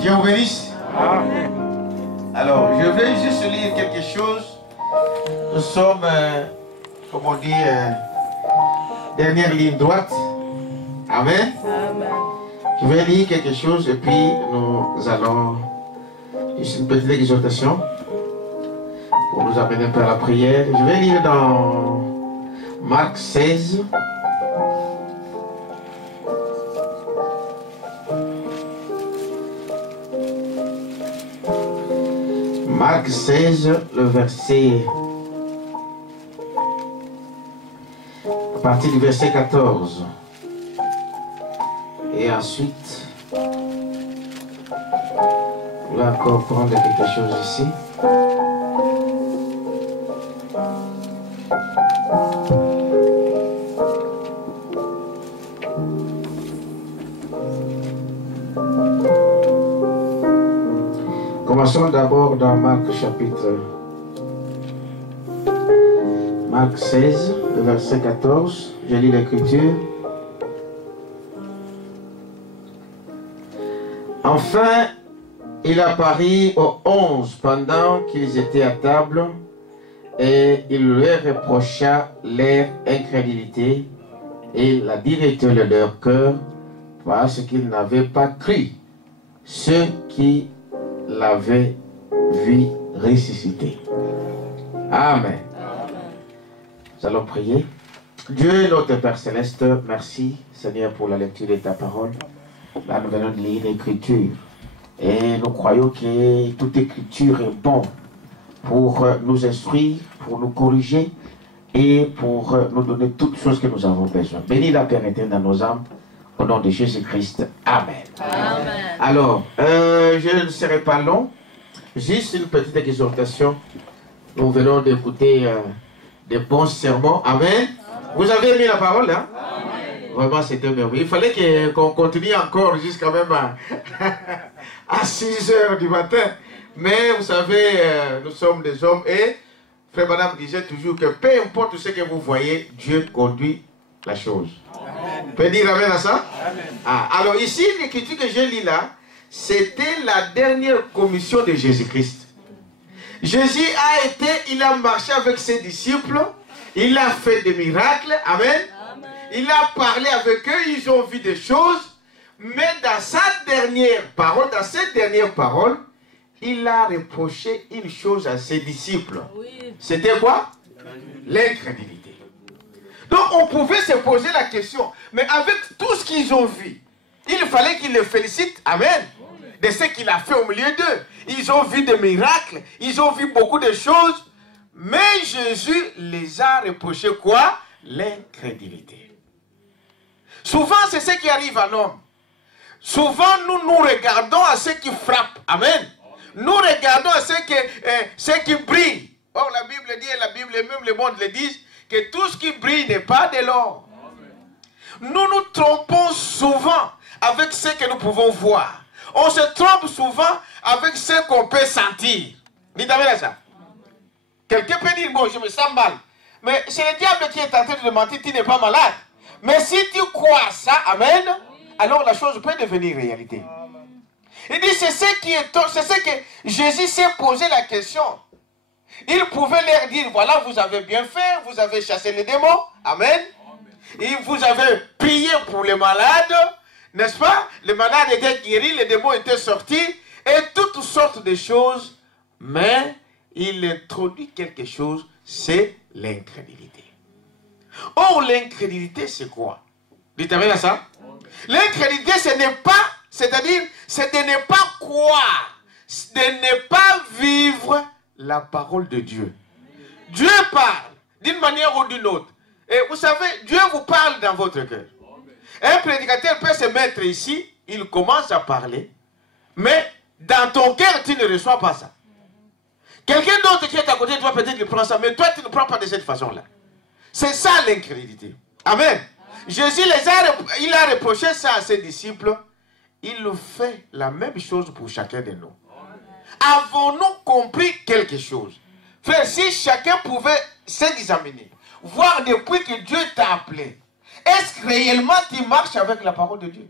Dieu vous bénisse. Alors, je vais juste lire quelque chose. Nous sommes, comme on dit, dernière ligne droite. Amen. Amen. Je vais lire quelque chose et puis nous allons, juste une petite exhortation pour nous amener un peu à la prière. Je vais lire dans Marc 16. Marc 16, le verset, à partir du verset 14. Et ensuite, on va encore prendre quelque chose ici. Commençons d'abord dans Marc chapitre Marc 16, le verset 14. Je lis l'écriture. Enfin, il apparut aux 11 pendant qu'ils étaient à table et il leur reprocha leur incrédulité et la dureté de leur cœur parce qu'ils n'avaient pas cru ceux qui l'avaient vu ressusciter. Amen. Nous allons prier. Dieu, notre Père Céleste, merci Seigneur pour la lecture de ta parole. Là, nous venons de lire l'écriture. Et nous croyons que toute écriture est bonne pour nous instruire, pour nous corriger et pour nous donner toutes choses que nous avons besoin. Bénis la Père éternelle dans nos âmes. Au nom de Jésus-Christ. Amen. Amen. Alors, je ne serai pas long. Juste une petite exhortation. Nous venons d'écouter des bons sermons. Amen. Amen. Vous avez aimé la parole, hein? Amen. Vraiment, c'était merveilleux. Il fallait qu'on continue encore jusqu'à même à 6 heures du matin. Mais vous savez, nous sommes des hommes et Frère Madame disait toujours que peu importe ce que vous voyez, Dieu conduit la chose. Amen. Vous pouvez dire amen à ça? Amen. Ah, alors ici, l'écriture que j'ai lu là, c'était la dernière commission de Jésus-Christ. Jésus il a marché avec ses disciples, il a fait des miracles, amen. Amen. Il a parlé avec eux, ils ont vu des choses, mais dans sa dernière parole, il a reproché une chose à ses disciples. C'était quoi? L'incrédulité. Donc on pouvait se poser la question, mais avec tout ce qu'ils ont vu, il fallait qu'ils le félicitent, amen, de ce qu'il a fait au milieu d'eux. Ils ont vu des miracles, ils ont vu beaucoup de choses, mais Jésus les a reproché quoi? L'incrédulité. Souvent c'est ce qui arrive à l'homme. Souvent nous nous regardons à ce qui frappe, amen. Nous regardons à ce qui brille. Or la Bible dit, et la Bible et même le monde le disent, que tout ce qui brille n'est pas de l'or. Nous nous trompons souvent avec ce que nous pouvons voir. On se trompe souvent avec ce qu'on peut sentir. Dites-moi ça. Quelqu'un peut dire, bon, je me sens mal. Mais c'est le diable qui est en train de te mentir, tu n'es pas malade. Mais si tu crois ça, amen, alors la chose peut devenir réalité. Il dit, c'est ce que Jésus s'est posé la question. Il pouvait leur dire, voilà, vous avez bien fait, vous avez chassé les démons, amen. Et vous avez prié pour les malades, n'est-ce pas? Les malades étaient guéris, les démons étaient sortis, et toutes sortes de choses. Mais il introduit quelque chose, c'est l'incrédulité. Or, l'incrédulité, c'est quoi? Dites-moi ça. L'incrédulité, ce n'est pas, c'est-à-dire, c'est de ne pas croire, de ne pas vivre la parole de Dieu. Dieu parle d'une manière ou d'une autre. Et vous savez, Dieu vous parle dans votre cœur. Un prédicateur peut se mettre ici, il commence à parler, mais dans ton cœur, tu ne reçois pas ça. Quelqu'un d'autre qui est à côté de toi, peut-être qu'il prend ça, mais toi, tu ne prends pas de cette façon-là. C'est ça l'incrédulité. Amen. Jésus il a reproché ça à ses disciples. Il fait la même chose pour chacun de nous. Avons-nous compris quelque chose? Frère, si chacun pouvait s'examiner, voir depuis que Dieu t'a appelé, est-ce que réellement tu marches avec la parole de Dieu?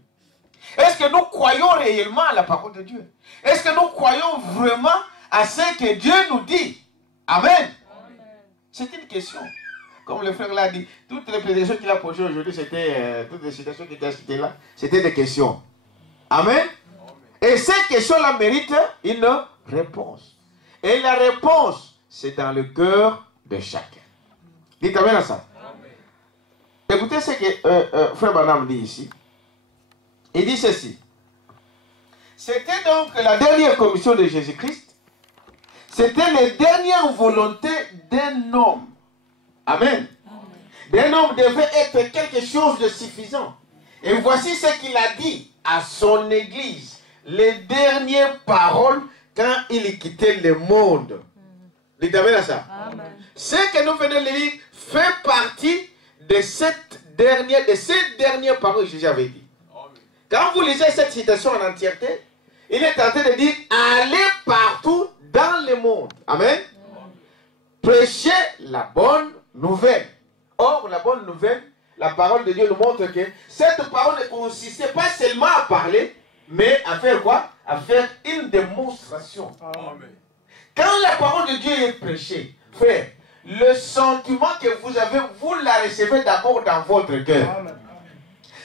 Est-ce que nous croyons réellement à la parole de Dieu? Est-ce que nous croyons vraiment à ce que Dieu nous dit? Amen. C'est une question. Comme le frère l'a dit, toutes les prédications qu'il a posées aujourd'hui, c'était toutes les citations qui étaient citées là, c'était des questions. Amen. Et ces questions-là méritent une réponse. Et la réponse, c'est dans le cœur de chacun. Dites Amen à ça. Amen. Écoutez ce que frère Branham dit ici. Il dit ceci. C'était donc la dernière commission de Jésus-Christ. C'était la dernière volonté d'un homme. Amen. D'un homme devait être quelque chose de suffisant. Et voici ce qu'il a dit à son église. Les dernières paroles quand il quittait le monde. Dites Amen à ça. Amen. Ce que nous venons de lire fait partie de ces dernières paroles que Jésus avait dit. Amen. Quand vous lisez cette citation en entièreté, il est en train de dire allez partout dans le monde. Amen. Amen. Prêchez la bonne nouvelle. Or, la bonne nouvelle, la parole de Dieu nous montre que cette parole ne consistait pas seulement à parler, mais à faire quoi? À faire une démonstration. Amen. Quand la parole de Dieu est prêchée, frère, le sentiment que vous avez, vous la recevez d'abord dans votre cœur.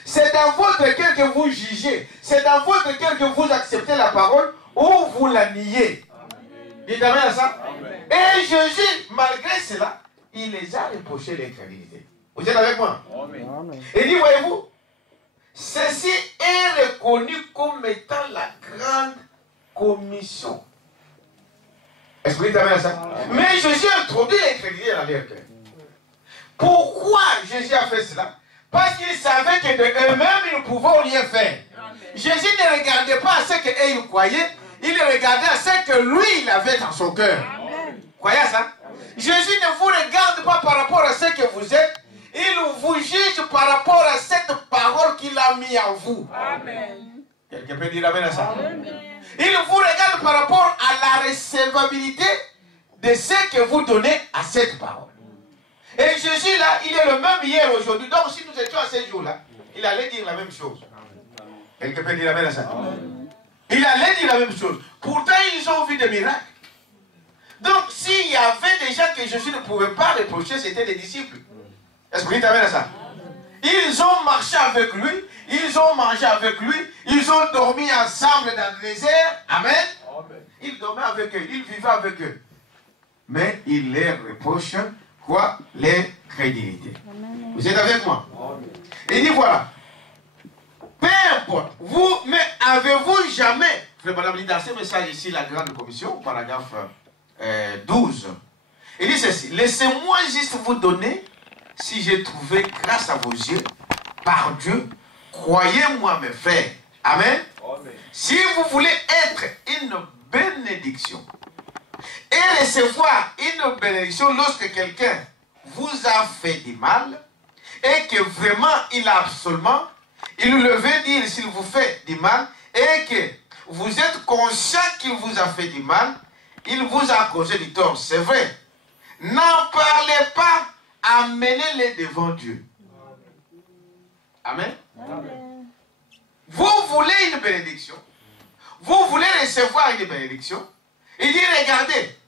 C'est dans votre cœur que vous jugez. C'est dans votre cœur que vous acceptez la parole ou vous la niez. Dites Amen à ça. Amen. Et Jésus, malgré cela, il les a reproché l'incrédulité. Vous êtes avec moi? Amen. Et dit, voyez-vous, ceci est reconnu comme étant la grande commission. Est-ce que vous dites Amen à ça? Amen. Mais Jésus a introduit l'incrédulité dans leur cœur. Pourquoi Jésus a fait cela? Parce qu'il savait que de eux-mêmes, ils ne pouvaient rien faire. Amen. Jésus ne regardait pas à ce qu'eux ils croyaient, il regardait à ce que lui, il avait dans son cœur. Croyez ça? Amen. Jésus ne vous regarde pas par rapport à ce que vous êtes, il vous juge par rapport à cette parole qu'il a mis en vous. Amen. Quelqu'un peut dire Amen à ça? Amen. Il vous regarde par rapport à la recevabilité de ce que vous donnez à cette parole. Et Jésus là, il est le même hier, aujourd'hui. Donc si nous étions à ce jour-là, il allait dire la même chose. Quelqu'un peut dire Amen à ça? Amen. Il allait dire la même chose. Pourtant, ils ont vu des miracles. Donc, s'il y avait des gens que Jésus ne pouvait pas reprocher, c'était les disciples. Est-ce que vous dites Amen à ça? Ils ont marché avec lui, ils ont mangé avec lui, ils ont dormi ensemble dans le désert. Amen. il dormait avec eux, il vivait avec eux. Mais il leur reproche quoi? L'incrédulité. Vous êtes avec moi? Il dit voilà. Peu importe, vous, mais avez-vous jamais, frère Madame Linda, ce message ici, la grande commission, paragraphe 12. Il dit ceci, laissez-moi juste vous donner, si j'ai trouvé grâce à vos yeux, par Dieu, croyez-moi mes frères. Amen. Amen. Si vous voulez être une bénédiction et recevoir une bénédiction lorsque quelqu'un vous a fait du mal et que vraiment il a absolument, il le veut dire s'il vous fait du mal et que vous êtes conscient qu'il vous a fait du mal, il vous a causé du tort, c'est vrai. N'en parlez pas, amenez-les devant Dieu. Amen. Amen. Vous voulez une bénédiction, vous voulez recevoir une bénédiction, il dit regardez,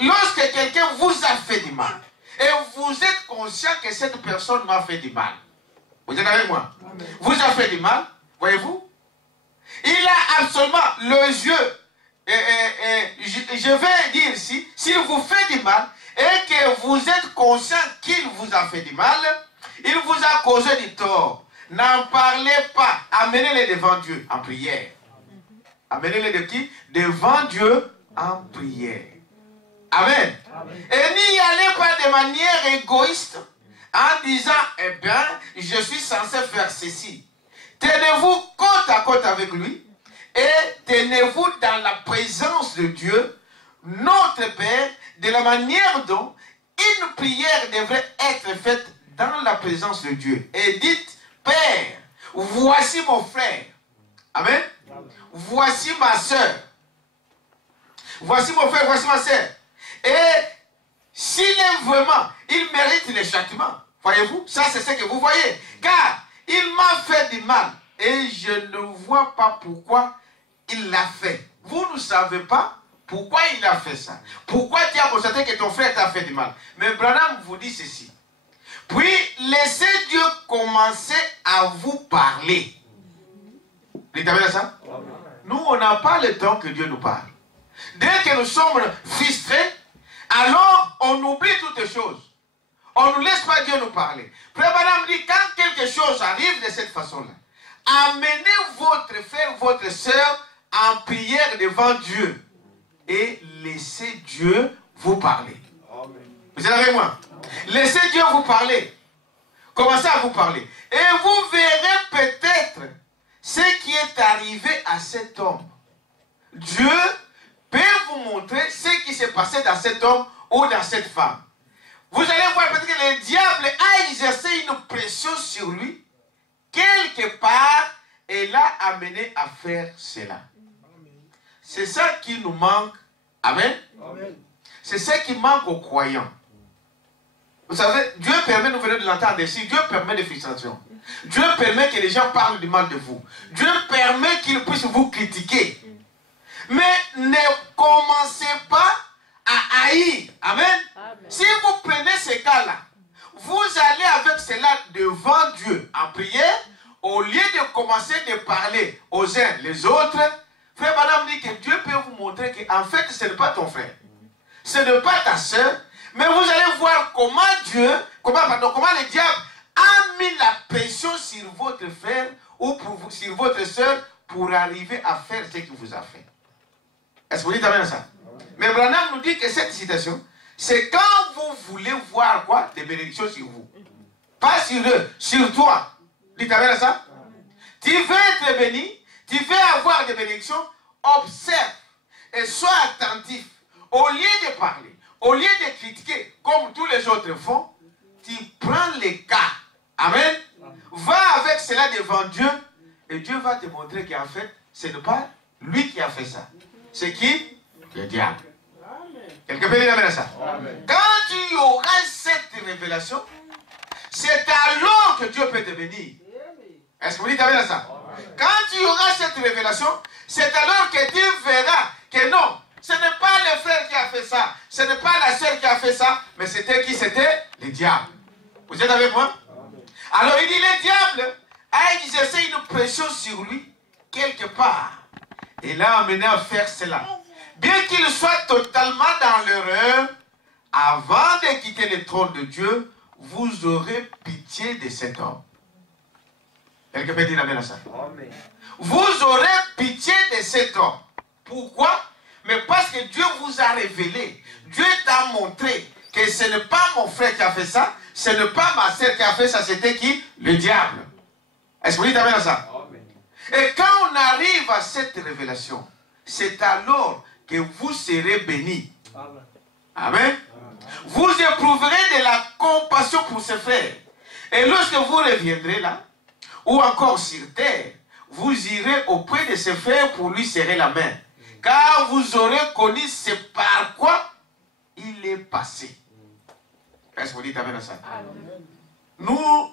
lorsque quelqu'un vous a fait du mal, et vous êtes conscient que cette personne m'a fait du mal, vous êtes avec moi? Amen. Vous a fait du mal, voyez-vous? Il a absolument le yeux, je vais dire ici, s'il vous fait du mal, et que vous êtes conscient qu'il vous a fait du mal, il vous a causé du tort. N'en parlez pas. Amenez-les devant Dieu en prière. Amenez-les de qui? Devant Dieu en prière. Amen. Amen. Et n'y allez pas de manière égoïste en disant, eh bien, je suis censé faire ceci. Tenez-vous côte à côte avec lui et tenez-vous dans la présence de Dieu, notre Père, de la manière dont une prière devrait être faite dans la présence de Dieu. Et dites, Père, voici mon frère. Amen. Voici ma soeur. Voici mon frère, voici ma soeur. Et s'il est vraiment, il mérite le châtiment. Voyez-vous, ça c'est ce que vous voyez. Car il m'a fait du mal et je ne vois pas pourquoi il l'a fait. Vous ne savez pas pourquoi il a fait ça. Pourquoi tu as constaté que ton frère t'a fait du mal. Mais Branham vous dit ceci. Puis laissez Dieu commencer à vous parler. Vous avez ça? Nous, on n'a pas le temps que Dieu nous parle. Dès que nous sommes frustrés, alors on oublie toutes les choses. On ne laisse pas Dieu nous parler. Frère Branham dit, quand quelque chose arrive de cette façon-là, amenez votre frère, votre soeur en prière devant Dieu et laissez Dieu vous parler. Amen. Vous êtes avec moi? Laissez Dieu vous parler. Commencez à vous parler. Et vous verrez peut-être ce qui est arrivé à cet homme. Dieu peut vous montrer ce qui s'est passé dans cet homme ou dans cette femme. Vous allez voir peut-être que le diable a exercé une pression sur lui, quelque part, et l'a amené à faire cela. C'est ça qui nous manque. Amen. Amen. C'est ça qui manque aux croyants. Vous savez, Dieu permet, nous venons de l'entendre ici, Dieu permet des frustrations. Dieu permet que les gens parlent du mal de vous. Dieu permet qu'ils puissent vous critiquer. Mais ne commencez pas à haïr. Amen. Amen. Si vous prenez ces cas-là, vous allez avec cela devant Dieu en prière, au lieu de commencer de parler aux uns les autres. Frère Madame dit que Dieu peut vous montrer qu'en fait, ce n'est pas ton frère. Ce n'est pas ta soeur. Mais vous allez voir comment Dieu, comment le diable a mis la pression sur votre frère ou sur votre soeur pour arriver à faire ce qu'il vous a fait. Est-ce que vous dites amen à ça? Mais Branham nous dit que cette citation, c'est quand vous voulez voir quoi? Des bénédictions sur vous. Pas sur eux, sur toi. Dites amen à ça? Tu veux être béni, tu veux avoir des bénédictions, observe et sois attentif. Au lieu de parler, au lieu de critiquer comme tous les autres font, tu prends les cas. Amen. Va avec cela devant Dieu et Dieu va te montrer qu'en fait, ce n'est pas lui qui a fait ça. C'est qui? Le diable. Quelqu'un peut dire amen à ça? Amen. Quand tu auras cette révélation, c'est alors que Dieu peut te bénir. Est-ce que vous dites amen à ça? Amen. Quand tu auras cette révélation, c'est alors que tu verras que non, ce n'est pas le frère qui a fait ça, ce n'est pas la sœur qui a fait ça, mais c'était qui? C'était le diable. Vous êtes avec moi? Amen. Alors il dit, le diable a exercé une pression sur lui, quelque part. et l'a amené à faire cela. Bien qu'il soit totalement dans l'erreur, avant de quitter le trône de Dieu, vous aurez pitié de cet homme. Quelqu'un peut dire amen à ça? Amen. Vous aurez pitié de cet homme. Pourquoi? Mais parce que Dieu vous a révélé, Dieu t'a montré que ce n'est pas mon frère qui a fait ça, ce n'est pas ma sœur qui a fait ça, c'était qui? Le diable. Est-ce que vous dites amen à ça? Amen. Et quand on arrive à cette révélation, c'est alors que vous serez bénis. Amen. Amen. Vous éprouverez de la compassion pour ses frères. Et lorsque vous reviendrez là, ou encore sur terre, vous irez auprès de ses frères pour lui serrer la main. Car vous aurez connu ce par quoi il est passé. Est-ce que vous dites amen à ça? Amen. Nous,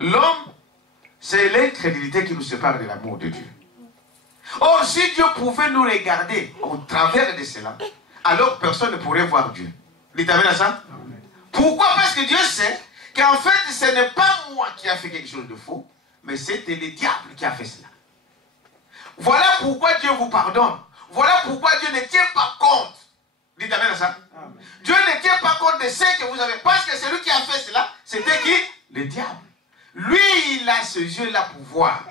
l'homme, c'est l'incrédulité qui nous sépare de l'amour de Dieu. Or, si Dieu pouvait nous regarder au travers de cela, alors personne ne pourrait voir Dieu. Dites amen à ça? Amen. Pourquoi? Parce que Dieu sait qu'en fait, ce n'est pas moi qui a fait quelque chose de faux, mais c'était le diable qui a fait cela. Voilà pourquoi Dieu vous pardonne. Voilà pourquoi Dieu ne tient pas compte. Dites amen à ça. Amen. Dieu ne tient pas compte de ce que vous avez. Parce que celui qui a fait cela, c'était qui? Le diable. Lui, il a ce yeux-là pour voir.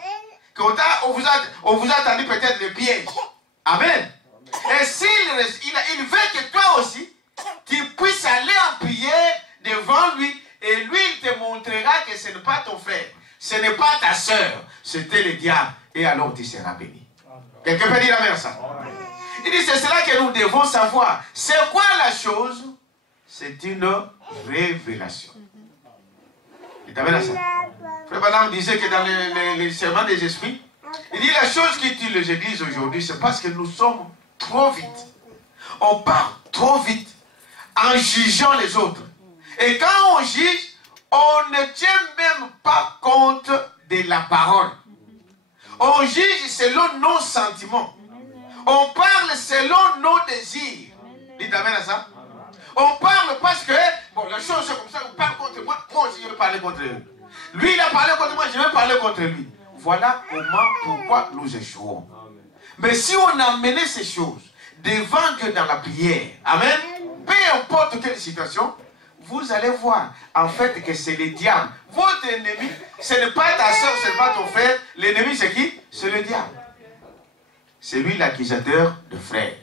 On vous a tendu peut-être le piège. Amen. Et il veut que toi aussi, tu puisses aller en prière devant lui. Et lui, il te montrera que ce n'est pas ton frère. Ce n'est pas ta soeur. C'était le diable. Et alors tu seras béni. Quelqu'un peut dire amen à ça? Il dit, c'est cela que nous devons savoir. C'est quoi la chose? C'est une révélation. Il t'amène à ça. Frère Branham disait que dans les serments des esprits, il dit la chose qu'ils les disent aujourd'hui, c'est parce que nous sommes trop vite. On part trop vite en jugeant les autres. Et quand on juge, on ne tient même pas compte de la parole. On juge selon nos sentiments. On parle selon nos désirs. Dites amen à ça. On parle parce que, bon, la chose c'est comme ça, on parle contre moi, moi aussi je vais parler contre lui. Lui, il a parlé contre moi, je vais parler contre lui. Voilà pourquoi nous échouons. Mais si on amenait ces choses devant Dieu dans la prière, amen, peu importe quelle situation, vous allez voir en fait que c'est le diable. Votre ennemi, ce n'est pas ta soeur, ce n'est pas ton frère. L'ennemi c'est qui? C'est le diable. C'est lui l'accusateur de frère.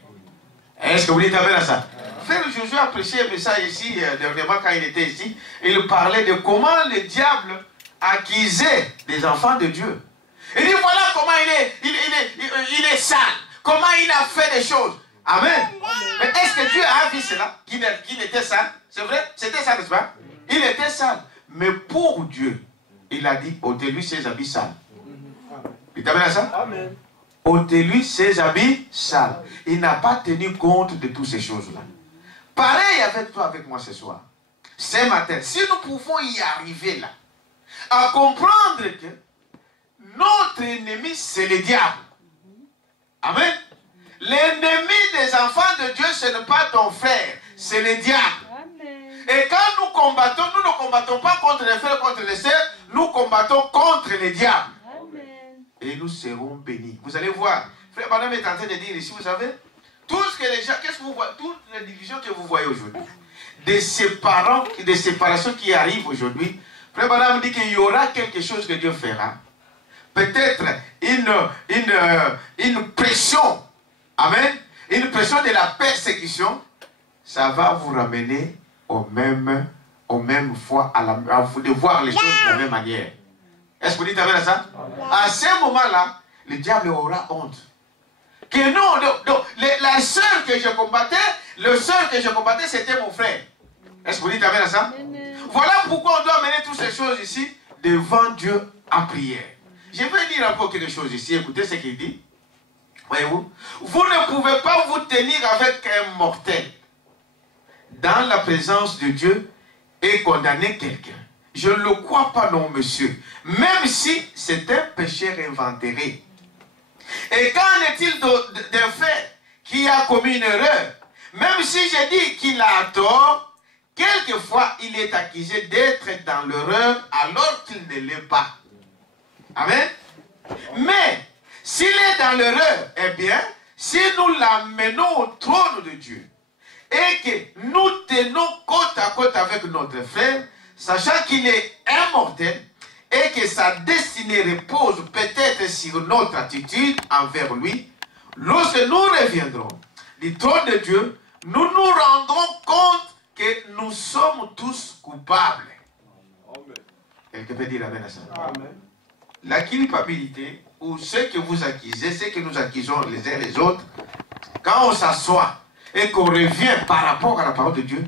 Est-ce que vous dites amen à ça? Frère Josué a prêché un message ici, dernièrement quand il était ici. Il parlait de comment le diable accusait des enfants de Dieu. Il dit voilà comment il est sale. Comment il a fait des choses. Amen. Mais est-ce que Dieu a vu cela? Qu'il était sale? C'est vrai? C'était ça, n'est-ce pas? Il était sale. Mais pour Dieu, il a dit ôtez-lui ses habits sales. Il t'amène à ça? Amen. Ôtez-lui ses habits sales. Il n'a pas tenu compte de toutes ces choses-là. Pareil avec toi, avec moi ce soir. Ce matin, si nous pouvons y arriver là, à comprendre que notre ennemi, c'est le diable. Amen. L'ennemi des enfants de Dieu, ce n'est pas ton frère, c'est le diable. Amen. Et quand nous combattons, nous ne combattons pas contre les frères, contre les sœurs, nous combattons contre le diable. Amen. Et nous serons bénis. Vous allez voir, frère Branham est en train de dire ici, vous savez, tout ce que les gens, qu'est-ce que vous voyez, toutes les divisions que vous voyez aujourd'hui, des séparations qui arrivent aujourd'hui, frère Branham dit qu'il y aura quelque chose que Dieu fera. Peut-être une pression. Amen. Une pression de la persécution. Ça va vous ramener au même foi, à de voir les choses de la même manière. Est-ce que vous dites amen à ça? À ce moment-là, le diable aura honte. Que non, la sœur que je combattais, le seul que je combattais, c'était mon frère. Est-ce que vous dites amen à ça? Voilà pourquoi on doit mener toutes ces choses ici devant Dieu en prière. Je vais dire encore quelque chose ici. Écoutez ce qu'il dit. Voyez-vous, vous ne pouvez pas vous tenir avec un mortel dans la présence de Dieu et condamner quelqu'un. Je ne le crois pas, non, monsieur. Même si c'est un péché inventé. Et qu'en est-il d'un frère qui a commis une erreur? Même si je dis qu'il a tort, quelquefois il est accusé d'être dans l'erreur alors qu'il ne l'est pas. Amen. Mais S'il est dans l'erreur, eh bien, si nous l'amenons au trône de Dieu et que nous tenons côte à côte avec notre frère, sachant qu'il est immortel et que sa destinée repose peut-être sur notre attitude envers lui, lorsque nous reviendrons du trône de Dieu, nous nous rendrons compte que nous sommes tous coupables. Quelqu'un peut dire amen à ça? Amen. La culpabilité, ou ce que vous accusez, ce que nous accusons les uns les autres, quand on s'assoit et qu'on revient par rapport à la parole de Dieu,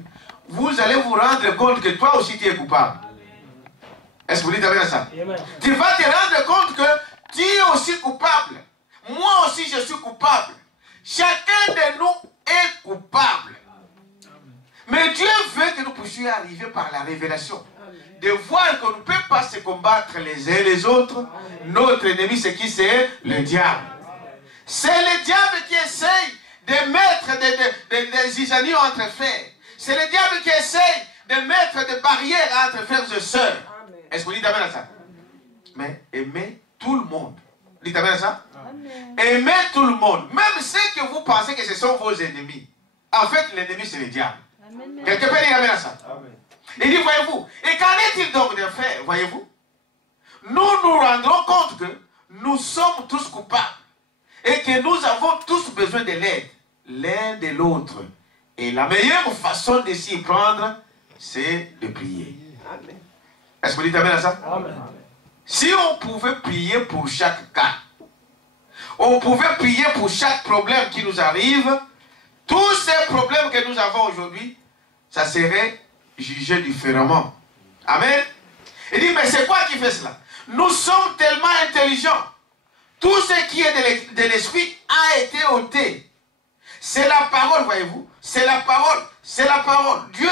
vous allez vous rendre compte que toi aussi tu es coupable. Est-ce que vous dites amen à ça? Amen. Tu vas te rendre compte que tu es aussi coupable. Moi aussi je suis coupable. Chacun de nous est coupable. Mais Dieu veut que nous puissions arriver par la révélation. De voir qu'on ne peut pas se combattre les uns les autres. Notre ennemi, c'est qui? C'est le diable. C'est le diable qui essaye de mettre des zizanies entre frères. C'est le diable qui essaye de mettre des barrières entre frères et sœurs. Est-ce que vous dites amen à ça? Mais aimez tout le monde. Dites amen à ça? Amen. Aimez tout le monde. Même ceux que vous pensez que ce sont vos ennemis. En fait, l'ennemi, c'est le diable. Quelqu'un peut dire amen à ça? Amen. Il dit, voyez-vous, et qu'en est-il donc de faire, voyez-vous? Nous nous rendrons compte que nous sommes tous coupables et que nous avons tous besoin de l'aide, l'un de l'autre. Et la meilleure façon de s'y prendre, c'est de prier. Amen. Est-ce que vous dites amen à ça? Amen. Si on pouvait prier pour chaque cas, on pouvait prier pour chaque problème qui nous arrive, tous ces problèmes que nous avons aujourd'hui, ça serait jugé différemment. Amen. Il dit, mais c'est quoi qui fait cela? Nous sommes tellement intelligents. Tout ce qui est de l'esprit a été ôté. C'est la parole, voyez-vous. C'est la parole. C'est la parole. Dieu,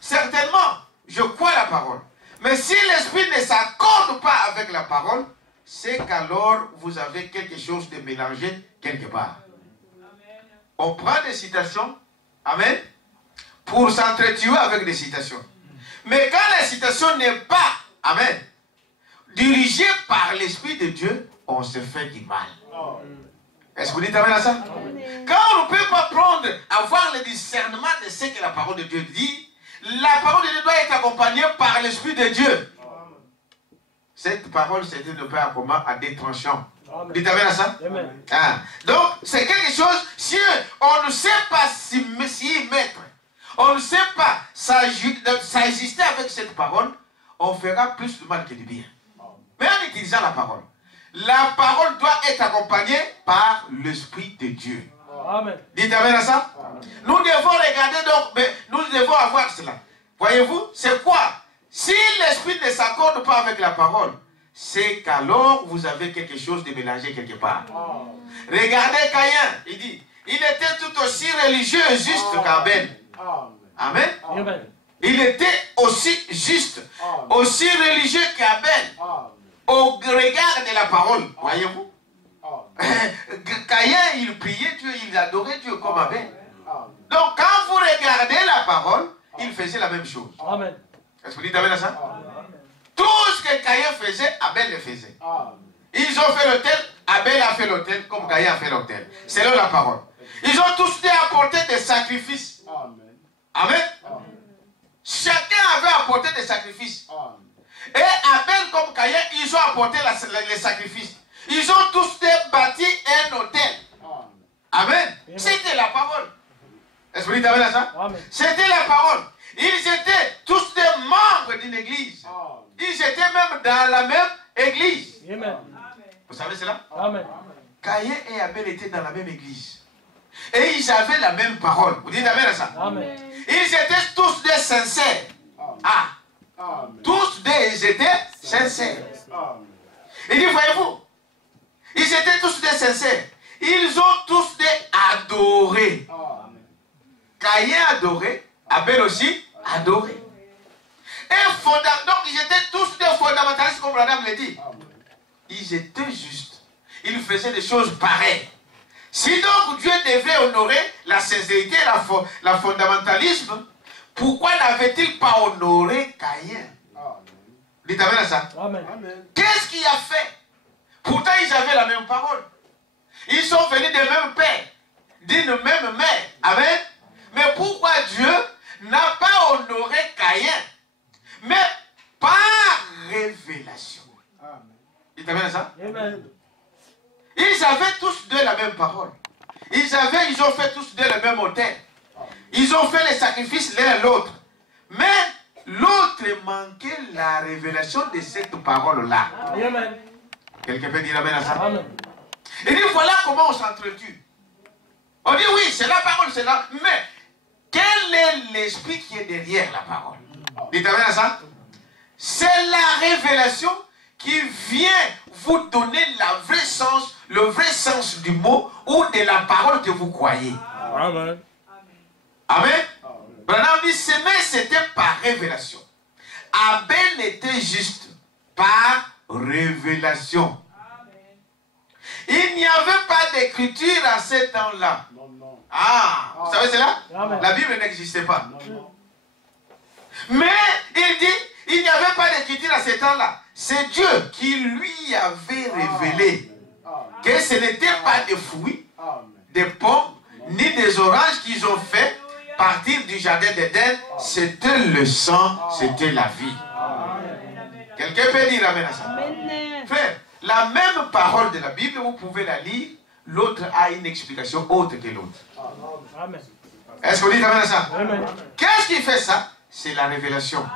certainement, je crois la parole. Mais si l'esprit ne s'accorde pas avec la parole, c'est qu'alors vous avez quelque chose de mélangé quelque part. On prend des citations. Amen. Pour s'entretuer avec des citations. Mais quand la citation n'est pas, amen, dirigée par l'Esprit de Dieu, on se fait du mal. Est-ce que vous dites amen à ça? Amen. Quand on ne peut pas prendre, avoir le discernement de ce que la parole de Dieu dit, la parole de Dieu doit être accompagnée par l'Esprit de Dieu. Cette parole, c'est une paire commun à des tranchants. Dites amen à ça? Amen. Ah. Donc, c'est quelque chose, si on ne sait pas s'y mettre, on ne sait pas s'ajuster avec cette parole, on fera plus de mal que du bien. Mais en utilisant la parole doit être accompagnée par l'Esprit de Dieu. Amen. Dites amen à ça? Amen. Nous devons regarder donc, mais nous devons avoir cela. Voyez-vous, c'est quoi? Si l'Esprit ne s'accorde pas avec la parole, c'est qu'alors vous avez quelque chose de mélangé quelque part. Regardez Caïn, il dit, il était tout aussi religieux et juste qu'Abel. Amen. Amen. Il était aussi juste, aussi religieux qu'Abel, au regard de la parole. Voyez-vous? Caïn, il priait Dieu, il adorait Dieu comme Abel. Donc, quand vous regardez la parole, il faisait la même chose. Amen. Est-ce que vous dites amen à ça? Tout ce que Caïn faisait, Abel le faisait. Ils ont fait l'autel, Abel a fait l'autel, comme Caïn a fait l'autel. C'est là la parole. Ils ont tous apporté des sacrifices. Amen. Chacun avait apporté des sacrifices. Et Abel comme Caïn, ils ont apporté les sacrifices. Ils ont tous bâti un autel. Amen. C'était la parole. Est-ce que vous dites amen à ça? C'était la parole. Ils étaient tous des membres d'une église. Ils étaient même dans la même église. Amen. Vous savez cela? Amen. Caïn et Abel étaient dans la même église. Et ils avaient la même parole. Vous dites amen à ça? Amen. Ils étaient tous des sincères. Ah. Amen. Tous ils étaient sincères. Amen. Il dit, voyez-vous, ils étaient tous des sincères. Ils ont tous adoré. Caïn adoré, Abel aussi adoré. Et donc ils étaient tous des fondamentalistes comme Branham l'a dit. Ils étaient justes. Ils faisaient des choses pareilles. Si donc Dieu devait honorer la sincérité et la fondamentalisme, pourquoi n'avait-il pas honoré Caïn? Dites amen à ça. Qu'est-ce qu'il a fait? Pourtant ils avaient la même parole. Ils sont venus des mêmes pères, d'une même mère. Amen. Mais pourquoi Dieu n'a pas honoré Caïn? Mais par révélation. Il t'amène à ça? Amen. Ils avaient tous deux la même parole. Ils ont fait tous deux le même autel. Ils ont fait les sacrifices l'un à l'autre. Mais l'autre manquait la révélation de cette parole-là. Amen. Quelqu'un peut dire amen à ça? Amen. Il dit voilà comment on s'entretue. On dit oui, c'est la parole, c'est là. Mais quel est l'esprit qui est derrière la parole? Dites amen à ça? C'est la révélation qui vient vous donner le vrai sens du mot ou de la parole que vous croyez. Amen. Amen. Branham dit s'aimer c'était par révélation. Abel était juste par révélation. Il n'y avait pas d'écriture à ce temps-là. Ah, vous savez cela? La Bible n'existait pas. Mais il dit, il n'y avait pas d'écriture à ce temps-là. C'est Dieu qui lui avait révélé que ce n'était pas des fruits, des pommes, ni des oranges qu'ils ont fait partir du jardin d'Éden. C'était le sang, c'était la vie. Quelqu'un peut dire amen à ça? Frère, la même parole de la Bible, vous pouvez la lire, l'autre a une explication autre que l'autre. Est-ce que vous dites amen à ça? Qu'est-ce qui fait ça? C'est la révélation.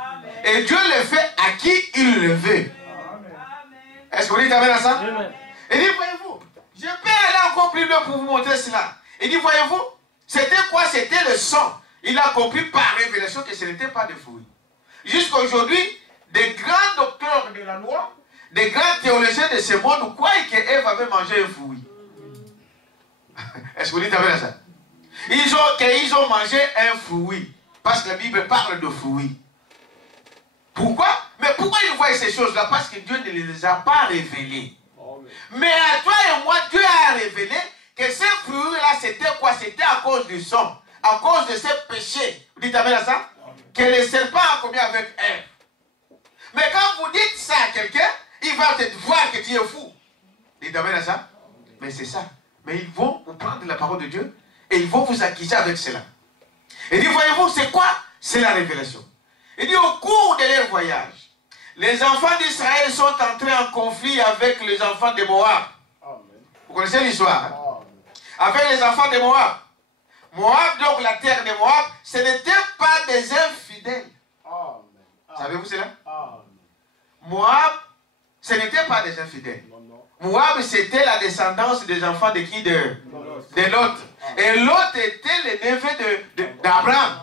Et Dieu le fait à qui il le veut. Est-ce que vous dites amen à ça? Et dit, voyez-vous, je peux aller encore plus loin pour vous montrer cela. Il dit, voyez-vous, c'était quoi? C'était le sang. Il a compris par révélation que ce n'était pas de fruits. Jusqu'à aujourd'hui, des grands docteurs de la loi, des grands théologiens de ce monde croient qu'Ève avait mangé un fruit. Est-ce que vous dites amen à ça? Ils ont mangé un fruit. Parce que la Bible parle de fruits. Pourquoi? Mais pourquoi ils voient ces choses-là? Parce que Dieu ne les a pas révélées. Mais à toi et moi, Dieu a révélé que ces fruits-là, c'était quoi? C'était à cause du sang. À cause de ces péchés. Vous dites amen à ça? Que le serpent a commis avec Ève. Mais quand vous dites ça à quelqu'un, il va te voir que tu es fou. Dites amen à ça? Mais c'est ça. Mais ils vont vous prendre la parole de Dieu et ils vont vous acquiser avec cela. Il dit, voyez-vous, c'est quoi? C'est la révélation. Il dit, au cours de leur voyage, les enfants d'Israël sont entrés en conflit avec les enfants de Moab. Vous connaissez l'histoire? Hein? Avec les enfants de Moab. Moab, donc la terre de Moab, ce n'était pas des infidèles. Savez-vous cela? Moab, ce n'était pas des infidèles. Moab, c'était la descendance des enfants de qui? De Lot. Et Lot était le neveu d'Abraham.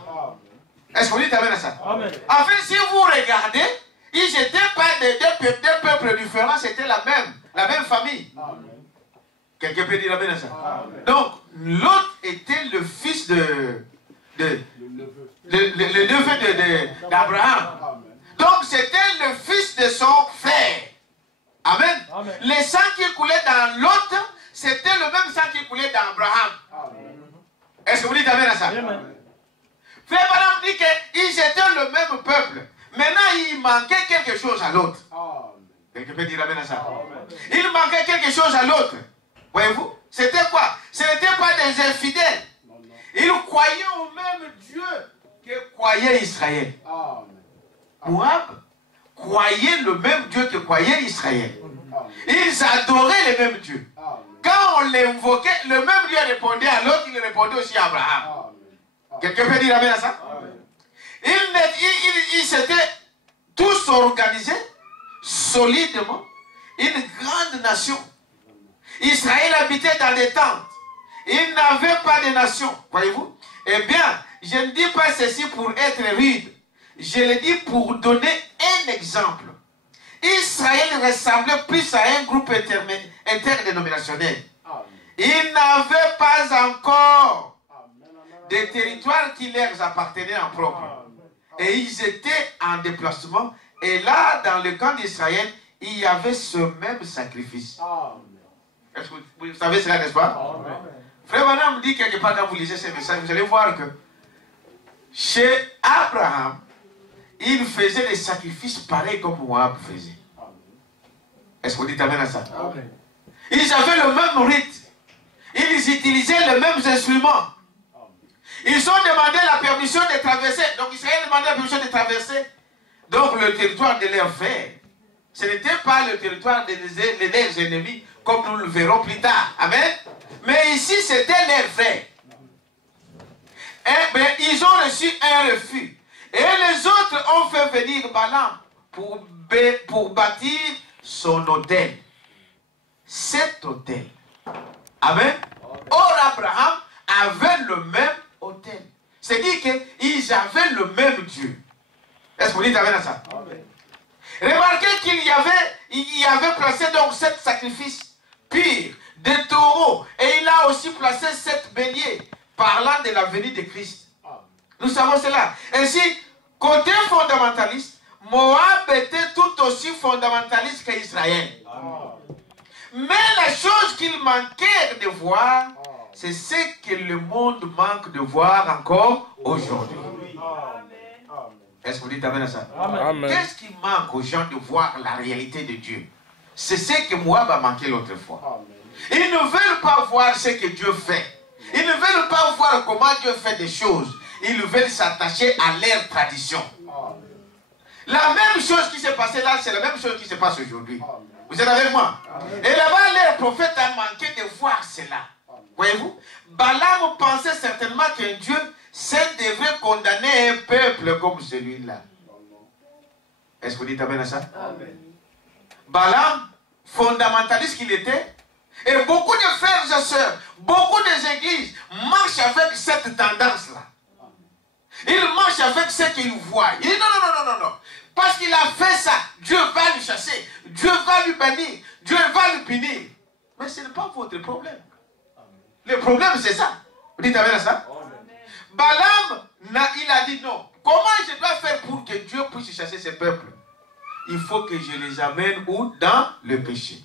Est-ce que vous dites amen à ça? En fait, si vous regardez, ils n'étaient pas deux peuples différents, c'était la même famille. Quelqu'un peut dire amen à ça? Donc, Lot était le fils le neveu d'Abraham. Donc, c'était le fils de son frère. Amen. Le sang qui coulait dans Lot, c'était le même sang qui coulait dans Abraham. Est-ce que vous dites amen à ça? Frère Branham dit qu'ils étaient le même peuple. Maintenant, il manquait quelque chose à l'autre. Quelqu'un peut dire amen à ça? Il manquait quelque chose à l'autre. Voyez-vous? C'était quoi? Ce n'était pas des infidèles. Ils croyaient au même Dieu que croyait Israël. Moab croyait le même Dieu que croyait Israël. Ils adoraient le même Dieu. Quand on l'invoquait, le même Dieu répondait à l'autre, il répondait aussi à Abraham. Quelqu'un peut dire amen à ça? Ils s'étaient tous organisés solidement, une grande nation. Israël habitait dans des tentes. Il n'avait pas de nation, voyez-vous? Eh bien, je ne dis pas ceci pour être rude. Je le dis pour donner un exemple. Israël ressemblait plus à un groupe interdénominationnel. Ils n'avaient pas encore des territoires qui leur appartenaient en propre. Et ils étaient en déplacement. Et là, dans le camp d'Israël, il y avait ce même sacrifice. Est-ce que vous savez cela, n'est-ce pas? Frère Branham dit quelque part quand vous lisez ces messages, vous allez voir que chez Abraham, il faisait des sacrifices pareils comme Moab faisait. Est-ce que vous dites amen à ça? Ils avaient le même rite. ils utilisaient les mêmes instruments. Ils ont demandé la permission de traverser. Donc Israël demandait la permission de traverser. Donc le territoire de leurs frères, ce n'était pas le territoire de leurs ennemis, comme nous le verrons plus tard. Amen. Mais ici, c'était leurs frères. Et, mais ils ont reçu un refus. Et les autres ont fait venir Balaam pour bâtir son autel. Cet autel. Amen. Or, Abraham avait le même autel. C'est-à-dire qu'ils avaient le même Dieu. Est-ce que vous dites Amen à ça? Amen. Remarquez qu'il y avait placé donc 7 sacrifices purs, des taureaux, et il a aussi placé 7 béliers, parlant de la venue de Christ. Nous savons cela. Ainsi, côté fondamentaliste, Moab était tout aussi fondamentaliste qu'Israël. Mais la chose qu'il manquait de voir, c'est ce que le monde manque de voir encore aujourd'hui. Est-ce que vous dites Amen à ça? Qu'est-ce qui manque aux gens de voir la réalité de Dieu? C'est ce que Moab a manqué l'autre fois. Ils ne veulent pas voir ce que Dieu fait. Ils ne veulent pas voir comment Dieu fait des choses. Ils veulent s'attacher à leur tradition. La même chose qui s'est passée là, c'est la même chose qui se passe aujourd'hui. Vous êtes avec moi? Et là-bas, leur prophète a manqué de voir cela. Voyez-vous? Balaam pensait certainement qu'un Dieu devrait condamner un peuple comme celui-là. Est-ce que vous dites Amen à ça? Amen. Balaam, fondamentaliste qu'il était, et beaucoup de frères et sœurs, beaucoup d'églises marchent avec cette tendance-là. Ils marchent avec ce qu'ils voient. Ils disent non. Parce qu'il a fait ça, Dieu va lui chasser, Dieu va lui bénir, Dieu va lui punir. Mais ce n'est pas votre problème. Le problème, c'est ça. Vous dites Amen à ça? Balaam, il a dit non. Comment je dois faire pour que Dieu puisse chasser ses peuples? Il faut que je les amène où? Dans le péché.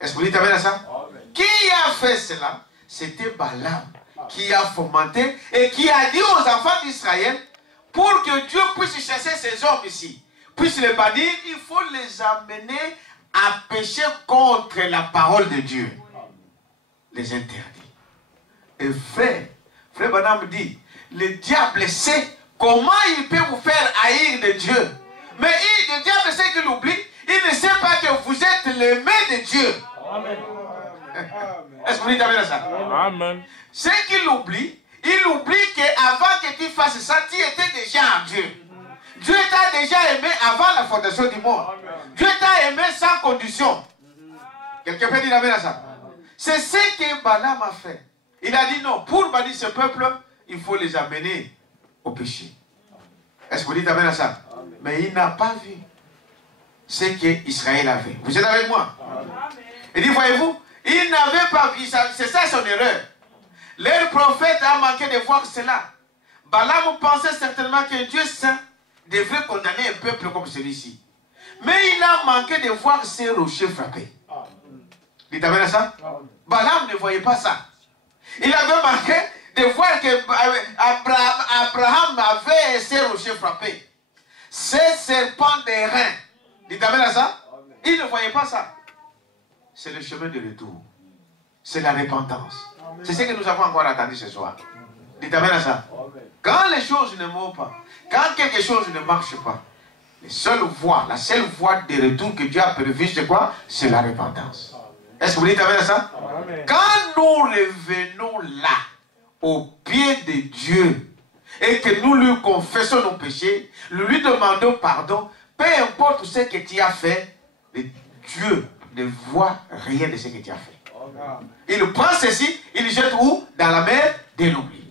Est-ce que vous dites Amen à ça? Amen. Qui a fait cela? C'était Balaam qui a fomenté et qui a dit aux enfants d'Israël, pour que Dieu puisse chasser ces hommes ici, puisse les bannir, il faut les amener à pécher contre la parole de Dieu. Les interdits. Et frère Branham dit, le diable sait comment il peut vous faire haïr de Dieu. Mais le diable sait qu'il oublie, il ne sait pas que vous êtes l'aimé de Dieu. Amen. Est-ce que vous dites Amen à ça? Amen. Ce qu'il oublie, il oublie qu'avant que tu fasses ça, tu étais déjà en Dieu. Dieu t'a déjà aimé avant la fondation du monde. Dieu t'a aimé sans condition. Quelqu'un peut dire Amen à ça? C'est ce que Balaam a fait. Il a dit non, pour bannir ce peuple, il faut les amener au péché. Est-ce que vous dites Amen à ça? Amen. Mais il n'a pas vu ce qu'Israël avait. Vous êtes avec moi? Amen. Il dit, voyez-vous, il n'avait pas vu ça. C'est ça son erreur. Leur prophète a manqué de voir cela. Balaam pensait certainement qu'un Dieu saint devrait condamner un peuple comme celui-ci. Mais il a manqué de voir ces rochers frappés. Dites Amen à ça? Amen. Balaam ne voyait pas ça. Il avait manqué de voir que Abraham avait ces rochers frappés. Ces serpents des reins. Dites Amen à ça? Amen. Il ne voyait pas ça. C'est le chemin de retour. C'est la repentance. C'est ce que nous avons encore entendu ce soir. Dites Amen à ça. Amen. Quand les choses ne vont pas, quand quelque chose ne marche pas, la seule voie de retour que Dieu a prévue, c'est quoi? C'est la repentance. Est-ce que vous dites Amen à ça? Amen. Quand nous revenons là, au pied de Dieu, et que nous lui confessons nos péchés, nous lui demandons pardon, peu importe ce que tu as fait, Dieu ne voit rien de ce que tu as fait. Amen. Il prend ceci, il jette où? Dans la mer de l'oubli.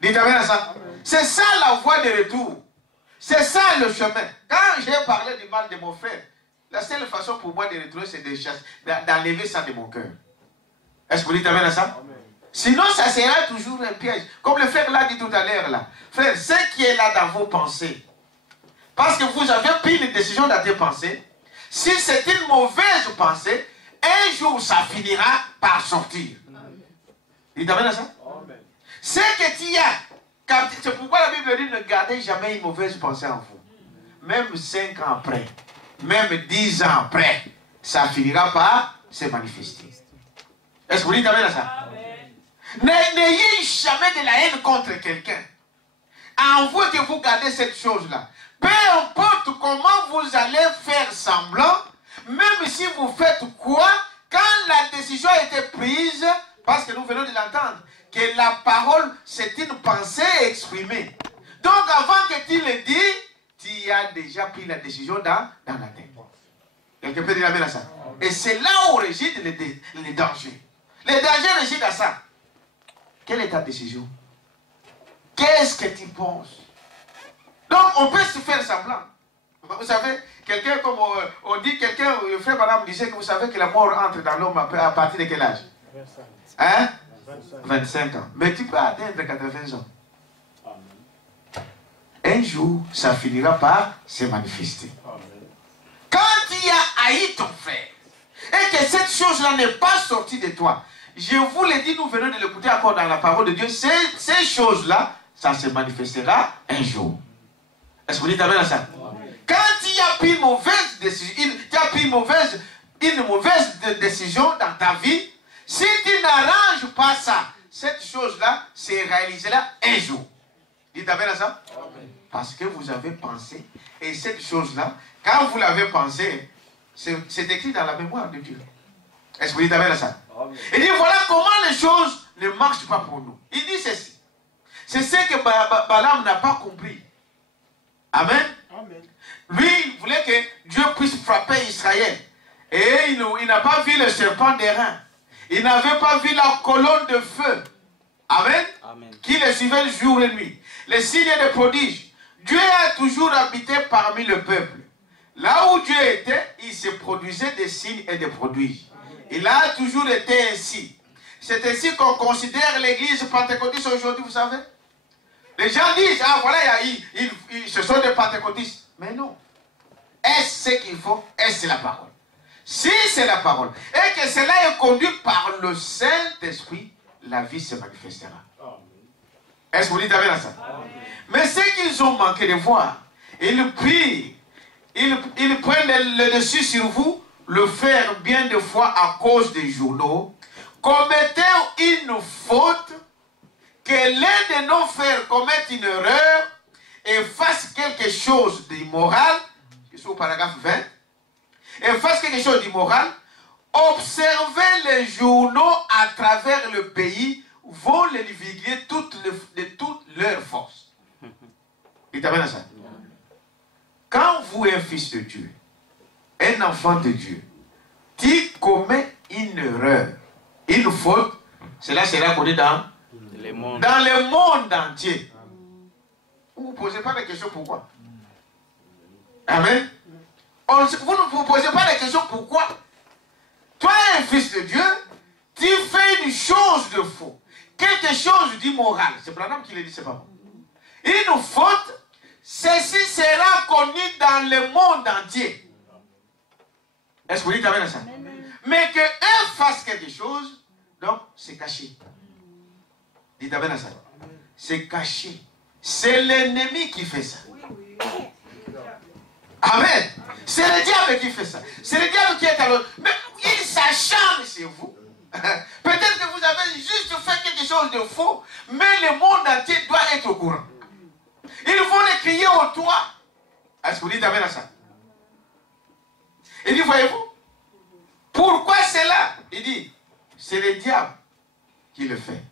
Dites Amen à ça. C'est ça la voie de retour. C'est ça le chemin. Quand j'ai parlé du mal de mon frère, la seule façon pour moi de retrouver, c'est d'enlever ça de mon cœur. Est-ce que vous dites Amen à ça? Amen. Sinon, ça sera toujours un piège. Comme le frère l'a dit tout à l'heure là. Frère, ce qui est là dans vos pensées, parce que vous avez pris une décision dans tes pensées, si c'est une mauvaise pensée, un jour ça finira par sortir. Dites Amen à ça? Amen. Ce que tu as, c'est pourquoi la Bible dit ne gardez jamais une mauvaise pensée en vous. Même 5 ans après, même 10 ans après, ça finira par se manifester. Est-ce que vous dites amen à ça? N'ayez jamais de la haine contre quelqu'un. En vous que vous gardez cette chose-là. Peu importe comment vous allez faire semblant, même si vous faites quoi, quand la décision a été prise, parce que nous venons de l'entendre, que la parole, c'est une pensée exprimée. Donc avant que tu le dises, tu as déjà pris la décision dans la tête. Quelqu'un peut dire amen à ça? Et c'est là où réside les dangers. Les dangers résident à ça. Quelle est ta décision? Qu'est-ce que tu penses? Donc on peut se faire semblant. Vous savez, quelqu'un, comme on dit, quelqu'un, le frère Madame disait que vous savez que la mort entre dans l'homme à partir de quel âge? 25. Hein? 25 ans. Mais tu peux atteindre 80 ans. Un jour, ça finira par se manifester. Quand tu as haï ton frère, et que cette chose-là n'est pas sortie de toi, je vous l'ai dit, nous venons de l'écouter encore dans la parole de Dieu, ces choses-là, ça se manifestera un jour. Est-ce que vous dites amen à ça? Quand tu as pris une mauvaise décision, une mauvaise décision dans ta vie, si tu n'arranges pas ça, cette chose-là se réalisera un jour. Dites amen à ça? Parce que vous avez pensé, et cette chose-là, quand vous l'avez pensé, c'est écrit dans la mémoire de Dieu. Est-ce que vous dites amen à ça? Il dit voilà comment les choses ne marchent pas pour nous. Il dit ceci. C'est ce que Balaam n'a pas compris. Amen. Lui, il voulait que Dieu puisse frapper Israël. Et il n'a pas vu le serpent d'airain. Il n'avait pas vu la colonne de feu. Amen. Qui le suivait jour et nuit. Les signes de prodiges. Dieu a toujours habité parmi le peuple. Là où Dieu était, il se produisait des signes et des prodiges. Il a toujours été ainsi. C'est ainsi qu'on considère l'église pentecôtiste aujourd'hui, vous savez. Les gens disent, ah voilà, ce sont des pentecôtistes. Mais non. Est-ce ce qu'il faut? Est-ce c'est la parole? Si c'est la parole, et que cela est conduit par le Saint-Esprit, la vie se manifestera. Est-ce que vous dites amen à ça? Mais ce qu'ils ont manqué de voir, ils prient, ils prennent le dessus sur vous, le faire bien de fois à cause des journaux, commettez une faute, que l'un de nos frères commette une erreur et fasse quelque chose d'immoral, je suis au paragraphe 20, et fasse quelque chose d'immoral, observez les journaux à travers le pays, vont les divulguer de toute leur force. Il t'amène à ça. Quand vous êtes un fils de Dieu, un enfant de Dieu, tu commets une erreur, une faute, cela sera connu dans le monde entier. Vous ne vous posez pas de questions pourquoi. Amen. Vous ne vous posez pas de questions pourquoi. Toi, un fils de Dieu, tu fais une chose de faux, quelque chose d'immoral. C'est Branham qui le dit, c'est pas bon. Une faute, ceci sera connu dans le monde entier. Est-ce que vous dites amen à ça? Mais qu'un fasse quelque chose, donc c'est caché. Dites amen à ça. C'est caché. C'est l'ennemi qui fait ça. Amen. C'est le diable qui fait ça. C'est le diable qui est à l'autre. Mais il s'acharne sur vous. Peut-être que vous avez juste fait quelque chose de faux, mais le monde entier doit être au courant. Ils vont le crier au toit. Est-ce que vous dites amen à ça? Il dit, voyez-vous, pourquoi c'est là? Il dit, c'est le diable qui le fait.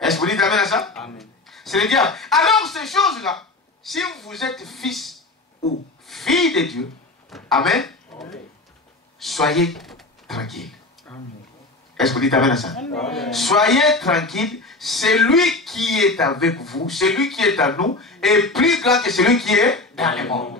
Est-ce que vous dites amen à ça? Amen. C'est le diable. Alors ces choses-là, si vous êtes fils ou fille de Dieu, amen, soyez tranquille. Est-ce que vous dites amen à ça? Amen. Soyez tranquille. Celui qui est avec vous, celui qui est à nous, est plus grand que celui qui est dans le monde.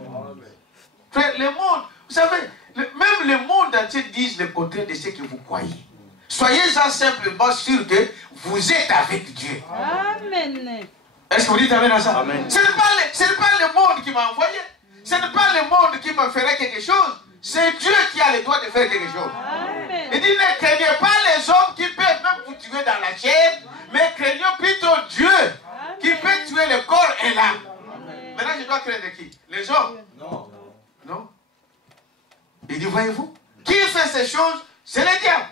Frère, le monde, vous savez, même le monde entier dit le contraire de ce que vous croyez. Soyez-en simplement sûr que vous êtes avec Dieu. Amen. Est-ce que vous dites amen à ça? Amen. Ce n'est pas le monde qui m'a envoyé. Ce n'est pas le monde qui me ferait quelque chose. C'est Dieu qui a le droit de faire quelque chose. Amen. Il dit, ne craignez pas les hommes qui peuvent même vous tuer dans la chair, mais craignez plutôt Dieu. Amen. Qui peut tuer le corps et l'âme. Maintenant, je dois craindre qui? Les hommes? Non. Non. Il dit, voyez-vous, qui fait ces choses? C'est le diable.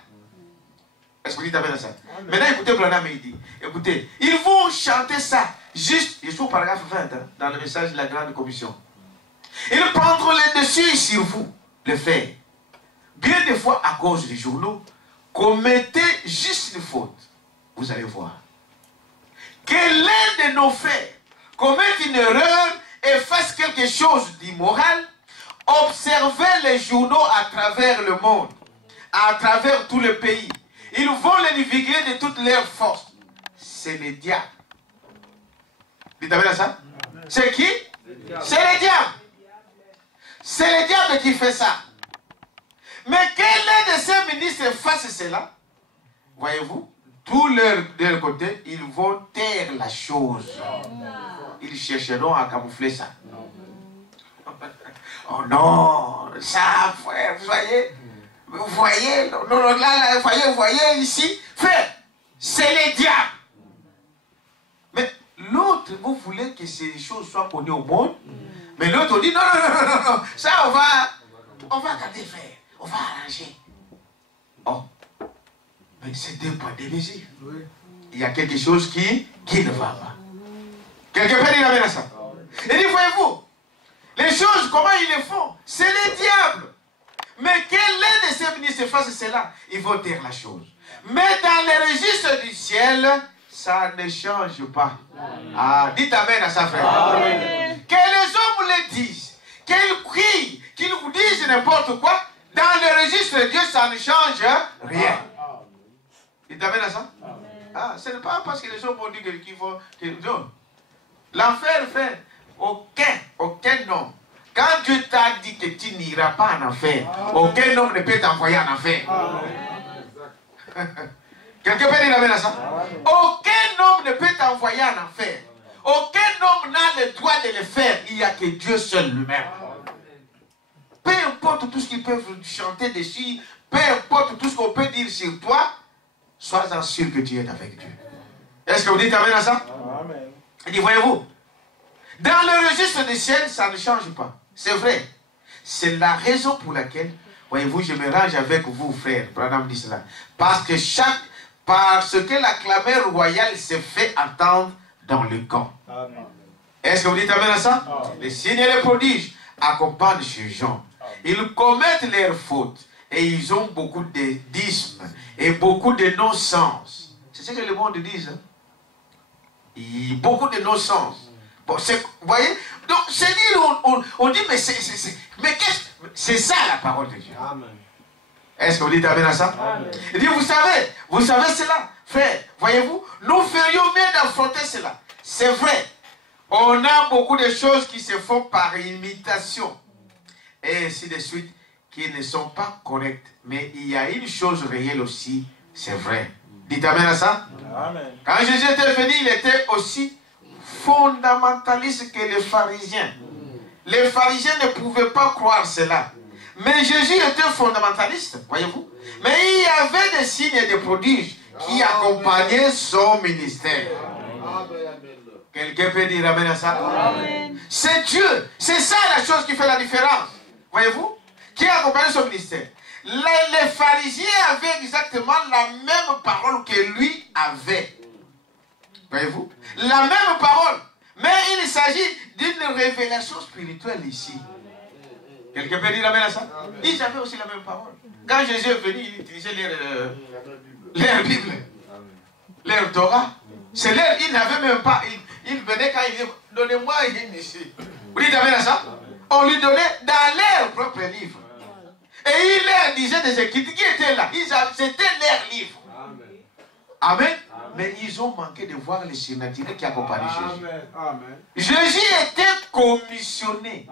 Est-ce que vous dites amen à ça? Maintenant, écoutez Branham, il dit, écoutez, ils vont chanter ça, juste, je suis au paragraphe 20, hein, dans le message de la grande commission. Ils prendront le dessus sur vous, le faire. Bien des fois, à cause des journaux, commettez juste une faute. Vous allez voir. Que l'un de nos frères commette une erreur et fasse quelque chose d'immoral, observez les journaux à travers le monde, à travers tout le pays. Ils vont les naviguer de toutes leurs forces. C'est le diable. Vous avez ça? C'est qui? C'est le diable. C'est le diable qui fait ça. Mais que l'un de ces ministres fasse cela, voyez-vous, tous de leur côté, ils vont taire la chose. Ils chercheront à camoufler ça. Oh non, ça, frère, vous voyez, non, là, vous voyez ici, frère, c'est le diable. Mais l'autre, vous voulez que ces choses soient connues au monde, mais l'autre dit non, ça on va garder faire, on va arranger. Oh, mais c'est deux points de mesure. Il y a quelque chose qui ne va pas. Quelqu'un peut dire amen à ça. Et dit, voyez-vous, les choses, comment ils le font? C'est le diable. Mais que l'un de ces ministres fasse cela, ils vont taire la chose. Mais dans les registres du ciel, ça ne change pas. Ah, dites amen à ça, frère. Amen. Que les hommes le disent, qu'ils crient, qu'ils vous disent n'importe quoi, dans le registre de Dieu, ça ne change rien. Dites amen à ça. Ah, ce n'est pas parce que les hommes ont dit qu'il faut... Non. L'enfer fait aucun homme. Quand Dieu t'a dit que tu n'iras pas en enfer, aucun homme ne peut t'envoyer en enfer. Quelqu'un peut dire amen à ça? Aucun homme ne peut t'envoyer en enfer. Aucun homme n'a le droit de le faire. Il n'y a que Dieu seul lui-même. Peu importe tout ce qu'ils peuvent chanter dessus, peu importe tout ce qu'on peut dire sur toi, sois-en sûr que tu es avec Dieu. Est-ce que vous dites amen à ça? Amen. Il dit, voyez-vous, dans le registre des ciels, ça ne change pas. C'est vrai. C'est la raison pour laquelle, voyez-vous, je me range avec vous, frère. Branham dit cela. Parce que la clameur royale se fait entendre dans le camp. Est-ce que vous dites amen à ça? Amen. Les signes et les prodiges accompagnent ces gens. Ils commettent leurs fautes et ils ont beaucoup d'ismes et beaucoup de non-sens. C'est ce que le monde dit. Hein? Beaucoup de non-sens. Bon, vous voyez? Donc, c'est dire, on dit, mais c'est ça la parole de Dieu. Amen. Est-ce que vous dites amen à ça? Amen. Il dit, vous savez cela, frère, voyez-vous, nous ferions mieux d'affronter cela. C'est vrai, on a beaucoup de choses qui se font par imitation, et ainsi de suite, qui ne sont pas correctes. Mais il y a une chose réelle aussi, c'est vrai. Dites amen à ça? Amen. Quand Jésus était venu, il était aussi fondamentaliste que les pharisiens. Les pharisiens ne pouvaient pas croire cela. Mais Jésus était fondamentaliste, voyez-vous. Mais il y avait des signes et des prodiges qui accompagnaient son ministère. Quelqu'un peut dire amen à ça? C'est Dieu. C'est ça la chose qui fait la différence. Voyez-vous? Qui accompagnait son ministère. Les pharisiens avaient exactement la même parole que lui avait. Voyez-vous? La même parole. Mais il s'agit d'une révélation spirituelle ici. Quelqu'un peut dire amen à ça? Ils avaient aussi la même parole. Quand Jésus est venu, il utilisait leur Bible, leur Torah. C'est leur, il n'avait même pas, il venait quand il disait, donnez-moi une ici. Vous dites amen à ça? On lui donnait dans leur propre livre. Et il leur disait des écrits qui étaient là. C'était leur livre. Amen. Amen. Mais ils ont manqué de voir les surnaturels qui accompagnaient Jésus. Amen. Jésus était commissionné.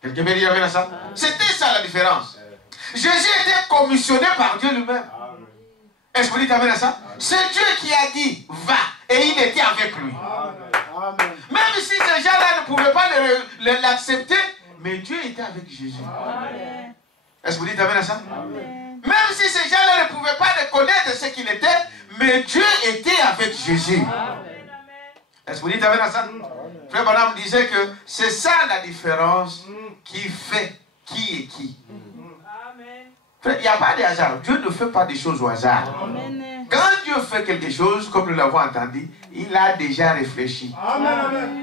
Quelqu'un peut dire amen à ça? C'était ça la différence. Jésus était commissionné par Dieu lui-même. Est-ce que vous dites amen à ça? C'est Dieu qui a dit va. Et il était avec lui. Amen. Même si ces gens-là ne pouvaient pas l'accepter, mais Dieu était avec Jésus. Est-ce que vous dites amen à ça? Amen. Même si ces gens-là ne pouvaient pas reconnaître ce qu'il était, mais Dieu était avec Jésus. Est-ce que vous dites amen à ça? Frère Branham disait que c'est ça la différence qui fait qui est qui. Il n'y a pas de hasard. Dieu ne fait pas des choses au hasard. Amen. Quand Dieu fait quelque chose, comme nous l'avons entendu, il a déjà réfléchi. Amen.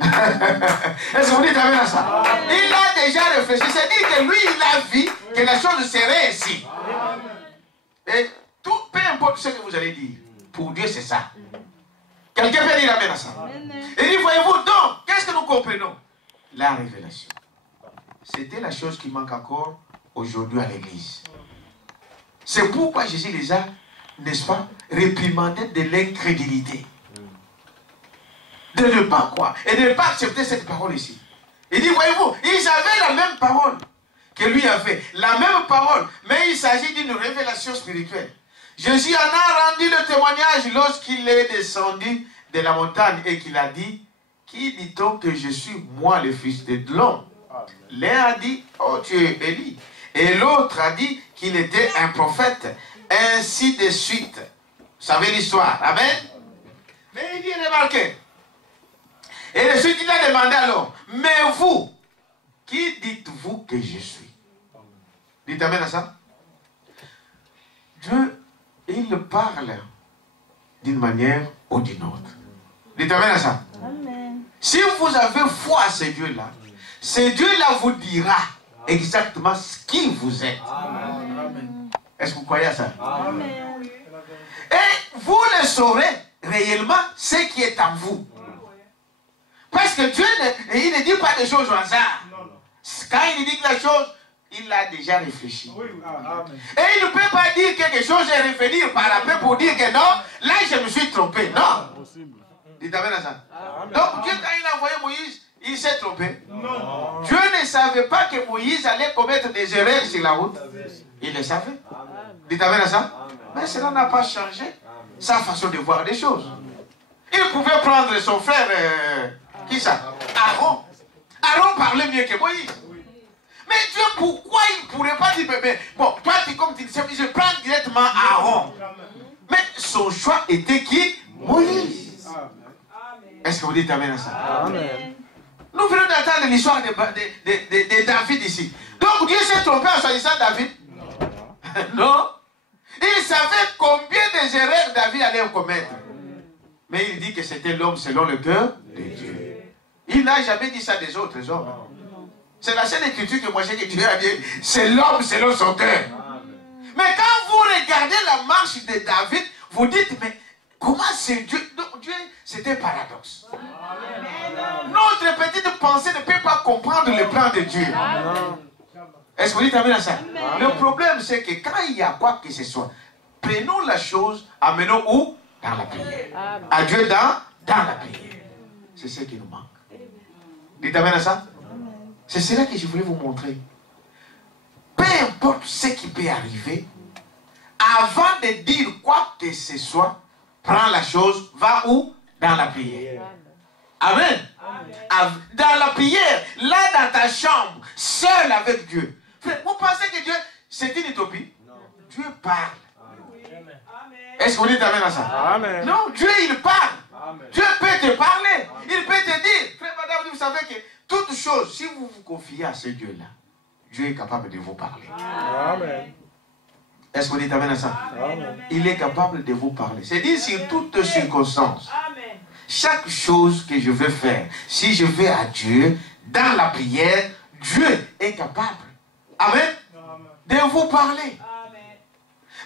Est-ce que vous dites amen à ça? Il a déjà réfléchi. C'est-à-dire que lui, il a vu que la chose serait ainsi. Et tout, peu importe ce que vous allez dire, pour Dieu, c'est ça. Quelqu'un peut dire amen à ça? Et dit, voyez-vous, donc, qu'est-ce que nous comprenons? La révélation. C'était la chose qui manque encore aujourd'hui à l'église. C'est pourquoi Jésus les a, n'est-ce pas, réprimandés de l'incrédulité. De ne pas croire. Et de ne pas accepter cette parole ici. Il dit, voyez-vous, ils avaient la même parole que lui avait. La même parole. Mais il s'agit d'une révélation spirituelle. Jésus en a rendu le témoignage lorsqu'il est descendu de la montagne et qu'il a dit, qui dit-on que je suis, moi, le fils de l'homme? L'un a dit, oh, tu es Élie. Et l'autre a dit qu'il était un prophète. Ainsi de suite. Vous savez l'histoire. Amen. Mais il dit, remarquez. Et de suite, il a demandé alors, mais vous, qui dites-vous que je suis? Dites amen à ça. Dieu, il parle d'une manière ou d'une autre. Dites amen à ça. Amen. Si vous avez foi à ce Dieu-là, ce Dieu-là vous dira exactement ce qui vous êtes. Est-ce que vous croyez à ça? Amen. Et vous le saurez réellement ce qui est en vous. Parce que Dieu il ne dit pas des choses au hasard. Quand il dit la chose, il a déjà réfléchi. Et il ne peut pas dire quelque chose et revenir par après pour dire que non, là je me suis trompé. Non. Dites amen à ça. Donc Dieu, quand il a envoyé Moïse, il s'est trompé. Non. Dieu ne savait pas que Moïse allait commettre des erreurs sur la route. Il le savait. Dites amen à ça. Mais cela n'a pas changé sa façon de voir des choses. Il pouvait prendre son frère, qui ça? Aaron. Aaron parlait mieux que Moïse. Mais Dieu, pourquoi il ne pourrait pas dire, mais bon, toi, comme tu dis, je prends directement Aaron. Mais son choix était qui? Moïse. Est-ce que vous dites amen à ça? Amen. Nous venons d'entendre l'histoire de David ici. Donc Dieu s'est trompé en choisissant David? Non. Il savait combien de erreurs David allait commettre. Mais il dit que c'était l'homme selon le cœur de Dieu. Il n'a jamais dit ça des autres hommes. C'est la seule écriture que moi j'ai que Dieu a dit, c'est l'homme selon son cœur. Mais quand vous regardez la marche de David, vous dites, mais comment c'est Dieu? Donc, Dieu, c'était un paradoxe. Notre petite pensée ne peut pas comprendre le plan de Dieu. Est-ce que vous dites amen à ça? Le problème, c'est que quand il y a quoi que ce soit, prenons la chose, amenons où? Dans la prière. À Dieu dans la prière. C'est ce qui nous manque. Dites amen à ça? C'est cela que je voulais vous montrer. Peu importe ce qui peut arriver, avant de dire quoi que ce soit, prends la chose, va où? Dans la prière. Amen. Dans la prière, là dans ta chambre, seul avec Dieu. Vous pensez que Dieu, c'est une utopie? Dieu parle. Est-ce que vous dites amen à ça? Amen. Non, Dieu il parle. Amen. Dieu peut te parler. Il peut te dire. Frère, madame, vous savez que toute chose, si vous vous confiez à ce Dieu-là, Dieu est capable de vous parler. Amen. Est-ce que vous dites amen à ça? Amen. Il est capable de vous parler. C'est dire sur toutes circonstances. Chaque chose que je veux faire, si je vais à Dieu, dans la prière, Dieu est capable. Amen. De vous parler.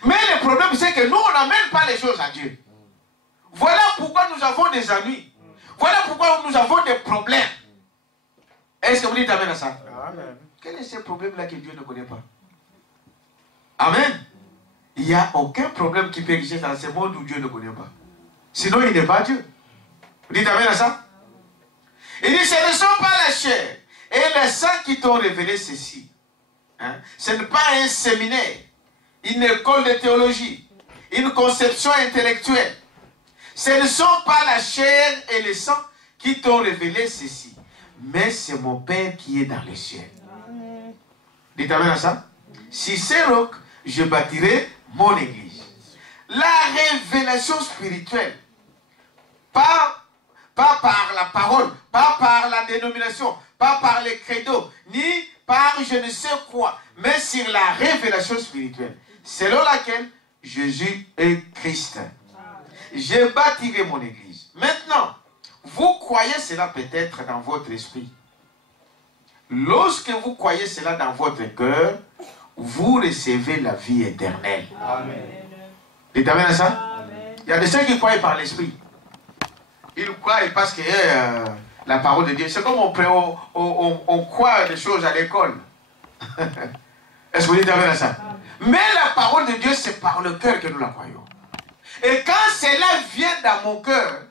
Mais le problème, c'est que nous, on n'amène pas les choses à Dieu. Voilà pourquoi nous avons des ennuis. Voilà pourquoi nous avons des problèmes. Est-ce que vous dites amen à ça? Amen. Quel est ce problème-là que Dieu ne connaît pas? Amen. Il n'y a aucun problème qui peut exister dans ce monde où Dieu ne connaît pas. Sinon, il n'est pas Dieu. Vous dites amen à ça? Il dit, ce ne sont pas la chair et le sang qui t'ont révélé ceci. Hein? Ce n'est pas un séminaire, une école de théologie, une conception intellectuelle. Ce ne sont pas la chair et le sang qui t'ont révélé ceci. Mais c'est mon Père qui est dans les cieux. Dites amen à ça. Si c'est roc, je bâtirai mon église. La révélation spirituelle, pas par la parole, pas par la dénomination, pas par les credos, ni par je ne sais quoi, mais sur la révélation spirituelle. selon laquelle Jésus est Christ. Je bâtirai mon église. Maintenant, vous croyez cela peut-être dans votre esprit. Lorsque vous croyez cela dans votre cœur, vous recevez la vie éternelle. Amen. Dites amen à ça? Il y a des gens qui croient par l'esprit. Ils croient parce que la parole de Dieu, c'est comme on croit des choses à l'école. Est-ce que vous dites amen à ça? Mais la parole de Dieu, c'est par le cœur que nous la croyons. Et quand cela vient dans mon cœur,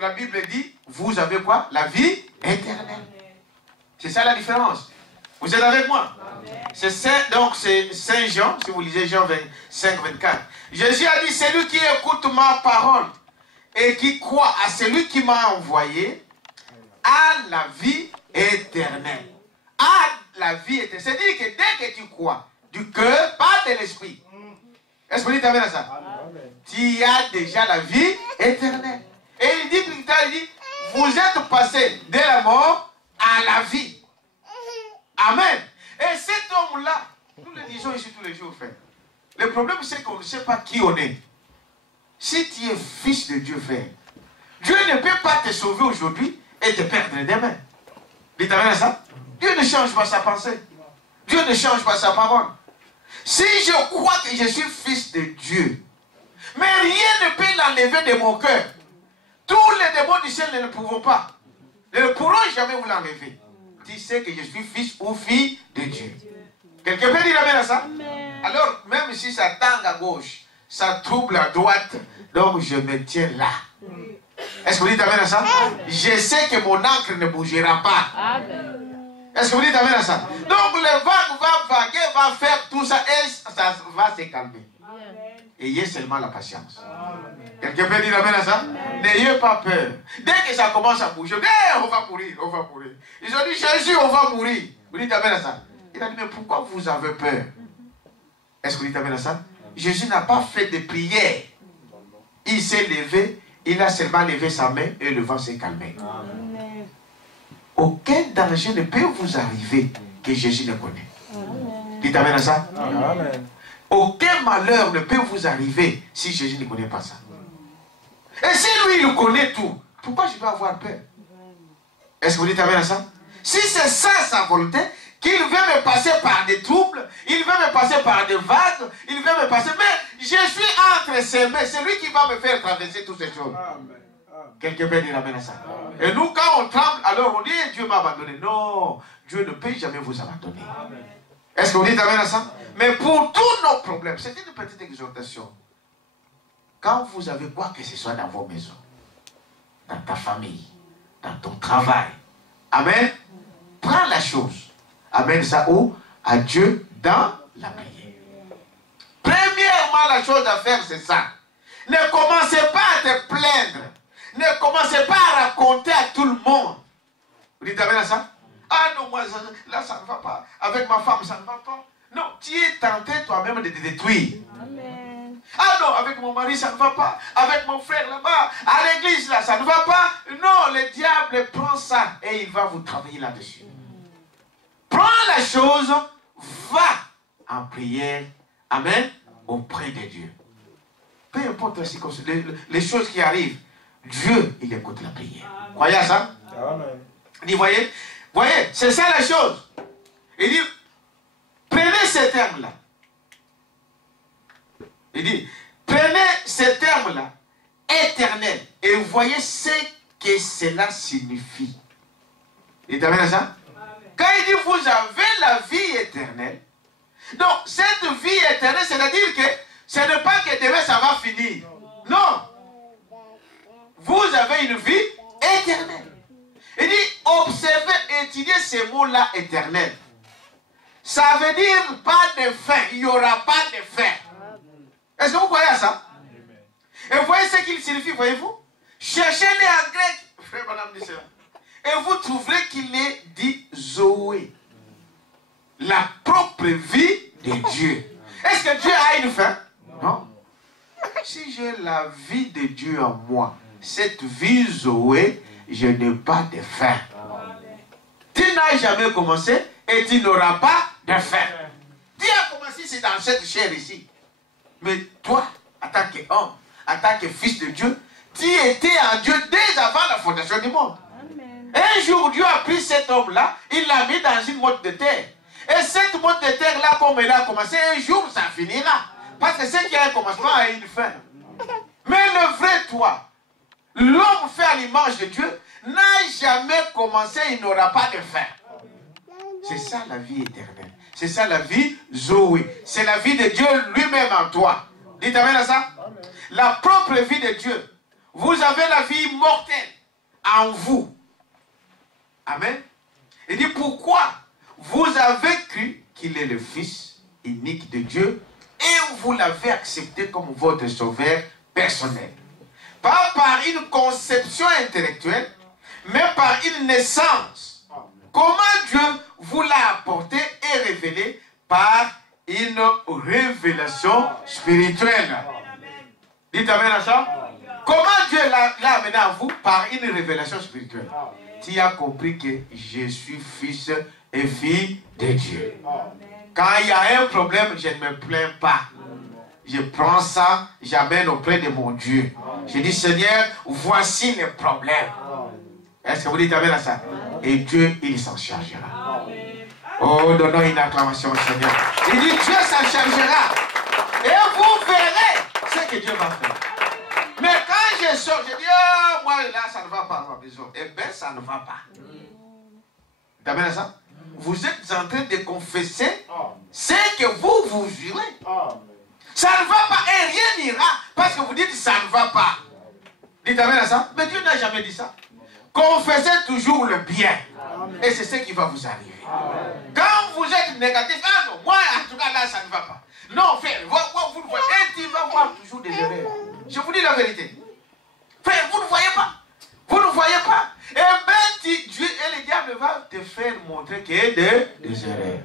la Bible dit, vous avez quoi? La vie éternelle. C'est ça la différence. Vous êtes avec moi? Donc c'est Saint Jean, si vous lisez Jean 5, 24. Jésus a dit, celui qui écoute ma parole et qui croit à celui qui m'a envoyé, a la vie éternelle. A la vie éternelle. C'est-à-dire que dès que tu crois, du cœur, pas de l'esprit. Est-ce que vous dites amen à ça? Tu as déjà la vie éternelle. Et il dit plus tard, il dit, vous êtes passés de la mort à la vie. Amen. Et cet homme-là, nous le disons ici tous les jours, frère. Le problème, c'est qu'on ne sait pas qui on est. Si tu es fils de Dieu, frère, Dieu ne peut pas te sauver aujourd'hui et te perdre demain. Dites amen à ça? Dieu ne change pas sa pensée. Dieu ne change pas sa parole. Si je crois que je suis fils de Dieu, mais rien ne peut l'enlever de mon cœur. Tous les démons du ciel ne le pourront pas. Ne pourront jamais vous l'enlever. Tu sais que je suis fils ou fille de Dieu. Quelqu'un peut dire amen à ça? Alors, même si ça tangue à gauche, ça trouble à droite, donc je me tiens là. Est-ce que vous dites amen à ça? Je sais que mon encre ne bougera pas. Est-ce que vous dites amen à ça? Donc le vent va vaguer, va faire tout ça et ça va se calmer. Ayez seulement la patience. Quelqu'un peut dire amen à ça? N'ayez pas peur. Dès que ça commence à bouger, on va mourir, on va mourir. Ils ont dit, Jésus, on va mourir. Vous dites amen à ça? Il a dit, mais pourquoi vous avez peur? Est-ce que vous dites amen à ça? Jésus n'a pas fait de prière. Il s'est levé, il a seulement levé sa main et le vent s'est calmé. Aucun danger ne peut vous arriver que Jésus ne connaît. Dites amen à ça? Amen. Aucun malheur ne peut vous arriver si Jésus ne connaît pas ça. Et si lui, il connaît tout, pourquoi je dois avoir peur? Est-ce que vous dites amen à ça? Si c'est ça sa volonté, qu'il veut me passer par des troubles, il veut me passer par des vagues, il veut me passer... Mais je suis entre ses mains, c'est lui qui va me faire traverser toutes ces choses. Quelqu'un peut dire amen à ça? Et nous, quand on tremble, alors on dit, Dieu m'a abandonné. Non, Dieu ne peut jamais vous abandonner. Est-ce que vous dites amen à ça? Mais pour tous nos problèmes, c'est une petite exhortation. Quand vous avez quoi que ce soit dans vos maisons, dans ta famille, dans ton travail, amen, prends la chose, amène ça où? À Dieu dans la prière. Premièrement, la chose à faire, c'est ça. Ne commencez pas à te plaindre. Ne commencez pas à raconter à tout le monde. Vous dites amen à ça? Ah non, moi, là, ça ne va pas. Avec ma femme, ça ne va pas. Non, tu es tenté toi-même de te détruire. Amen. Ah non, avec mon mari, ça ne va pas. Avec mon frère là-bas, à l'église, là, ça ne va pas. Non, le diable prend ça et il va vous travailler là-dessus. Prends la chose, va en prière, amen, auprès de Dieu. Peu importe les choses qui arrivent, Dieu, il écoute la prière. Croyez à ça? Amen. Il dit, voyez, c'est ça la chose. Il dit, prenez ces termes-là. Il dit, prenez ces termes-là, éternels, et voyez ce que cela signifie. Il t'amène à ça? Quand il dit, vous avez la vie éternelle, donc cette vie éternelle, c'est-à-dire que ce n'est pas que demain ça va finir. Non. Vous avez une vie éternelle. Il dit, observez, étudiez ces mots-là éternels. Ça veut dire pas de fin. Il n'y aura pas de fin. Est-ce que vous croyez à ça? Et vous voyez ce qu'il signifie, voyez-vous? Cherchez-les en grec. Frère, madame, dit cela. Et vous trouverez qu'il est dit Zoé. La propre vie de Dieu. Est-ce que Dieu a une fin? Non. Si j'ai la vie de Dieu en moi, cette vie Zoé, je n'ai pas de fin. Tu n'as jamais commencé et tu n'auras pas de fin. Dieu a commencé ici, dans cette chair ici. Mais toi, en tant qu'homme, en tant que fils de Dieu, tu étais en Dieu dès avant la fondation du monde. Amen. Un jour, Dieu a pris cet homme-là, il l'a mis dans une motte de terre. Et cette motte de terre-là, comme elle a commencé, un jour, ça finira. Parce que ce qui a un commencement a une fin. Mais le vrai toi, l'homme fait à l'image de Dieu, n'a jamais commencé, il n'aura pas de fin. C'est ça la vie éternelle. C'est ça la vie Zoé. C'est la vie de Dieu lui-même en toi. Dites amen à ça. Amen. La propre vie de Dieu. Vous avez la vie mortelle en vous. Amen. Il dit pourquoi vous avez cru qu'il est le Fils unique de Dieu et vous l'avez accepté comme votre sauveur personnel. Pas par une conception intellectuelle, mais par une naissance. Comment Dieu vous l'a apporté et révélé par une révélation spirituelle. Dites amen à ça. Comment Dieu l'a amené à vous? Par une révélation spirituelle. Tu as compris que je suis fils et fille de Dieu. Quand il y a un problème, je ne me plains pas. Je prends ça, j'amène auprès de mon Dieu. Je dis, Seigneur, voici le problème. Est-ce que vous dites amen à ça? Et Dieu, il s'en chargera. Oh, donnons une acclamation au Seigneur. Il dit, Dieu s'en chargera. Et vous verrez ce que Dieu va faire. Mais quand je sors, je dis, oh, moi là, ça ne va pas à ma maison. Eh bien, ça ne va pas. T'amènes à ça? Vous êtes en train de confesser ce que vous jurez. Ça ne va pas et rien n'ira parce que vous dites ça ne va pas. Dites amen à ça. Mais Dieu n'a jamais dit ça. Confessez toujours le bien. Et c'est ce qui va vous arriver. Quand vous êtes négatif, ah non, moi en tout cas là ça ne va pas. Non, frère, vous le voyez, et tu vas voir toujours des erreurs. Je vous dis la vérité. Frère, vous ne voyez pas. Vous ne voyez pas. Eh bien, Dieu et le diable va te faire montrer qu'il y a des erreurs.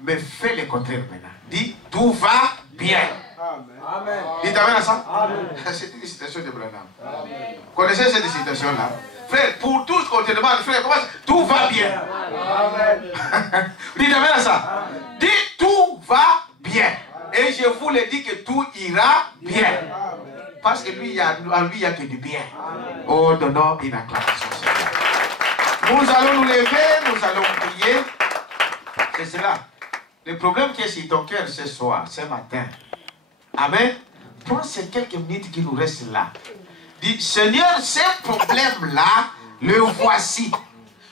Mais fais le contraire maintenant. Dis, tout va bien. Amen. Dites amen à ça. C'est une citation de Branham. Vous connaissez cette citation-là? Frère, pour tout ce qu'on te demande, frère, comment ça? Tout va bien. Amen. Dites amen à ça. Dis, tout va bien. Et je vous le dis que tout ira bien. Parce que lui, en lui, il n'y a que du bien. Oh, donnons une acclamation. Nous allons nous lever, nous allons prier. C'est cela. Le problème qui est sur ton cœur ce soir, ce matin. Amen. Prends ces quelques minutes qui nous restent là. Dis, Seigneur, ces problèmes-là, le voici.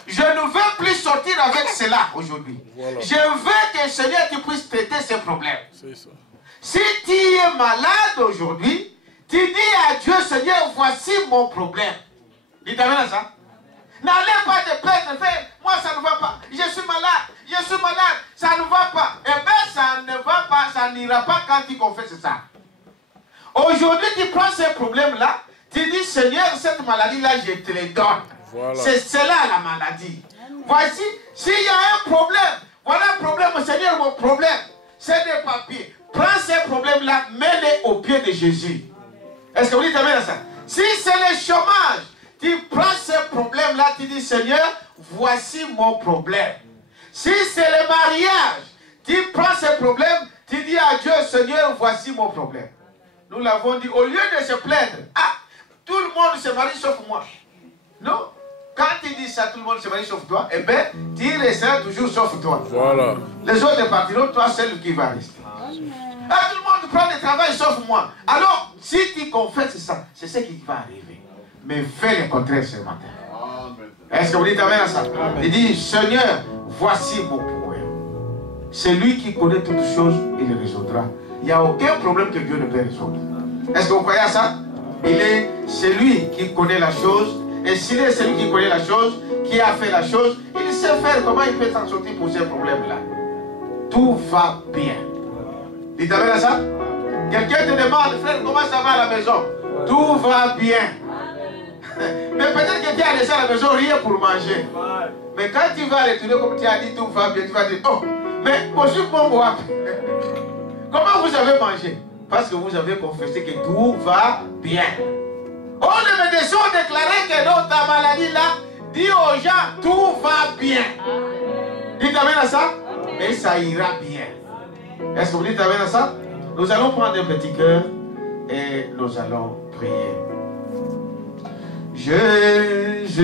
Je ne veux plus sortir avec cela aujourd'hui. Voilà. Je veux que Seigneur, tu puisses traiter ces problèmes. Si tu es malade aujourd'hui, tu dis à Dieu, Seigneur, voici mon problème. Dis amen à ça. N'allez pas te plaindre, frère. Moi, ça ne va pas. Je suis malade, ça ne va pas. Eh bien, ça ne va pas, ça n'ira pas quand tu confesses ça. Aujourd'hui, tu prends ces problèmes-là, tu dis, Seigneur, cette maladie-là, je te les donne. Voilà. C'est cela la maladie. Voici, s'il y a un problème, voilà un problème, Seigneur, mon problème, c'est des papiers. Prends ces problèmes-là, mets-les aux pieds de Jésus. Est-ce que vous dites amen à ça? Si c'est le chômage, tu prends ces problèmes-là, tu dis, Seigneur, voici mon problème. Si c'est le mariage, tu prends ces problèmes, tu dis à Dieu, Seigneur, voici mon problème. Nous l'avons dit, au lieu de se plaindre, ah, tout le monde se marie sauf moi. Non. Quand tu dis ça, tout le monde se marie sauf toi, eh bien, tu resteras toujours sauf toi. Voilà. Les autres partiront, toi, seul qui va rester. Ah, tout le monde prend le travail sauf moi. Alors, si tu confesses ça, c'est ce qui va arriver. Mais fais le contraire ce matin. Est-ce que vous dites amen à ça? Il dit, Seigneur, voici mon problème. C'est lui qui connaît toutes choses, il le résoudra. Il n'y a aucun problème que Dieu ne peut résoudre. Est-ce que vous croyez à ça? C'est lui qui connaît la chose. Et s'il est celui qui connaît la chose, qui a fait la chose, il sait faire comment il peut s'en sortir pour ces problèmes-là. Tout va bien. Dites amen à ça? Quelqu'un te demande, frère, comment ça va à la maison? Tout va bien. Mais peut-être que tu as laissé à la maison rien pour manger. Mais quand tu vas retourner, comme tu as dit, tout va bien, tu vas dire, oh, mais bonjour, bon bois. Comment vous avez mangé? Parce que vous avez confessé que tout va bien. Oh, les médecins ont déclaré que dans ta maladie là, dis aux gens, tout va bien. Dites amen à ça? Et ça ira bien. Est-ce que vous dites amen à ça? Nous allons prendre un petit cœur et nous allons prier. Jésus-Christ.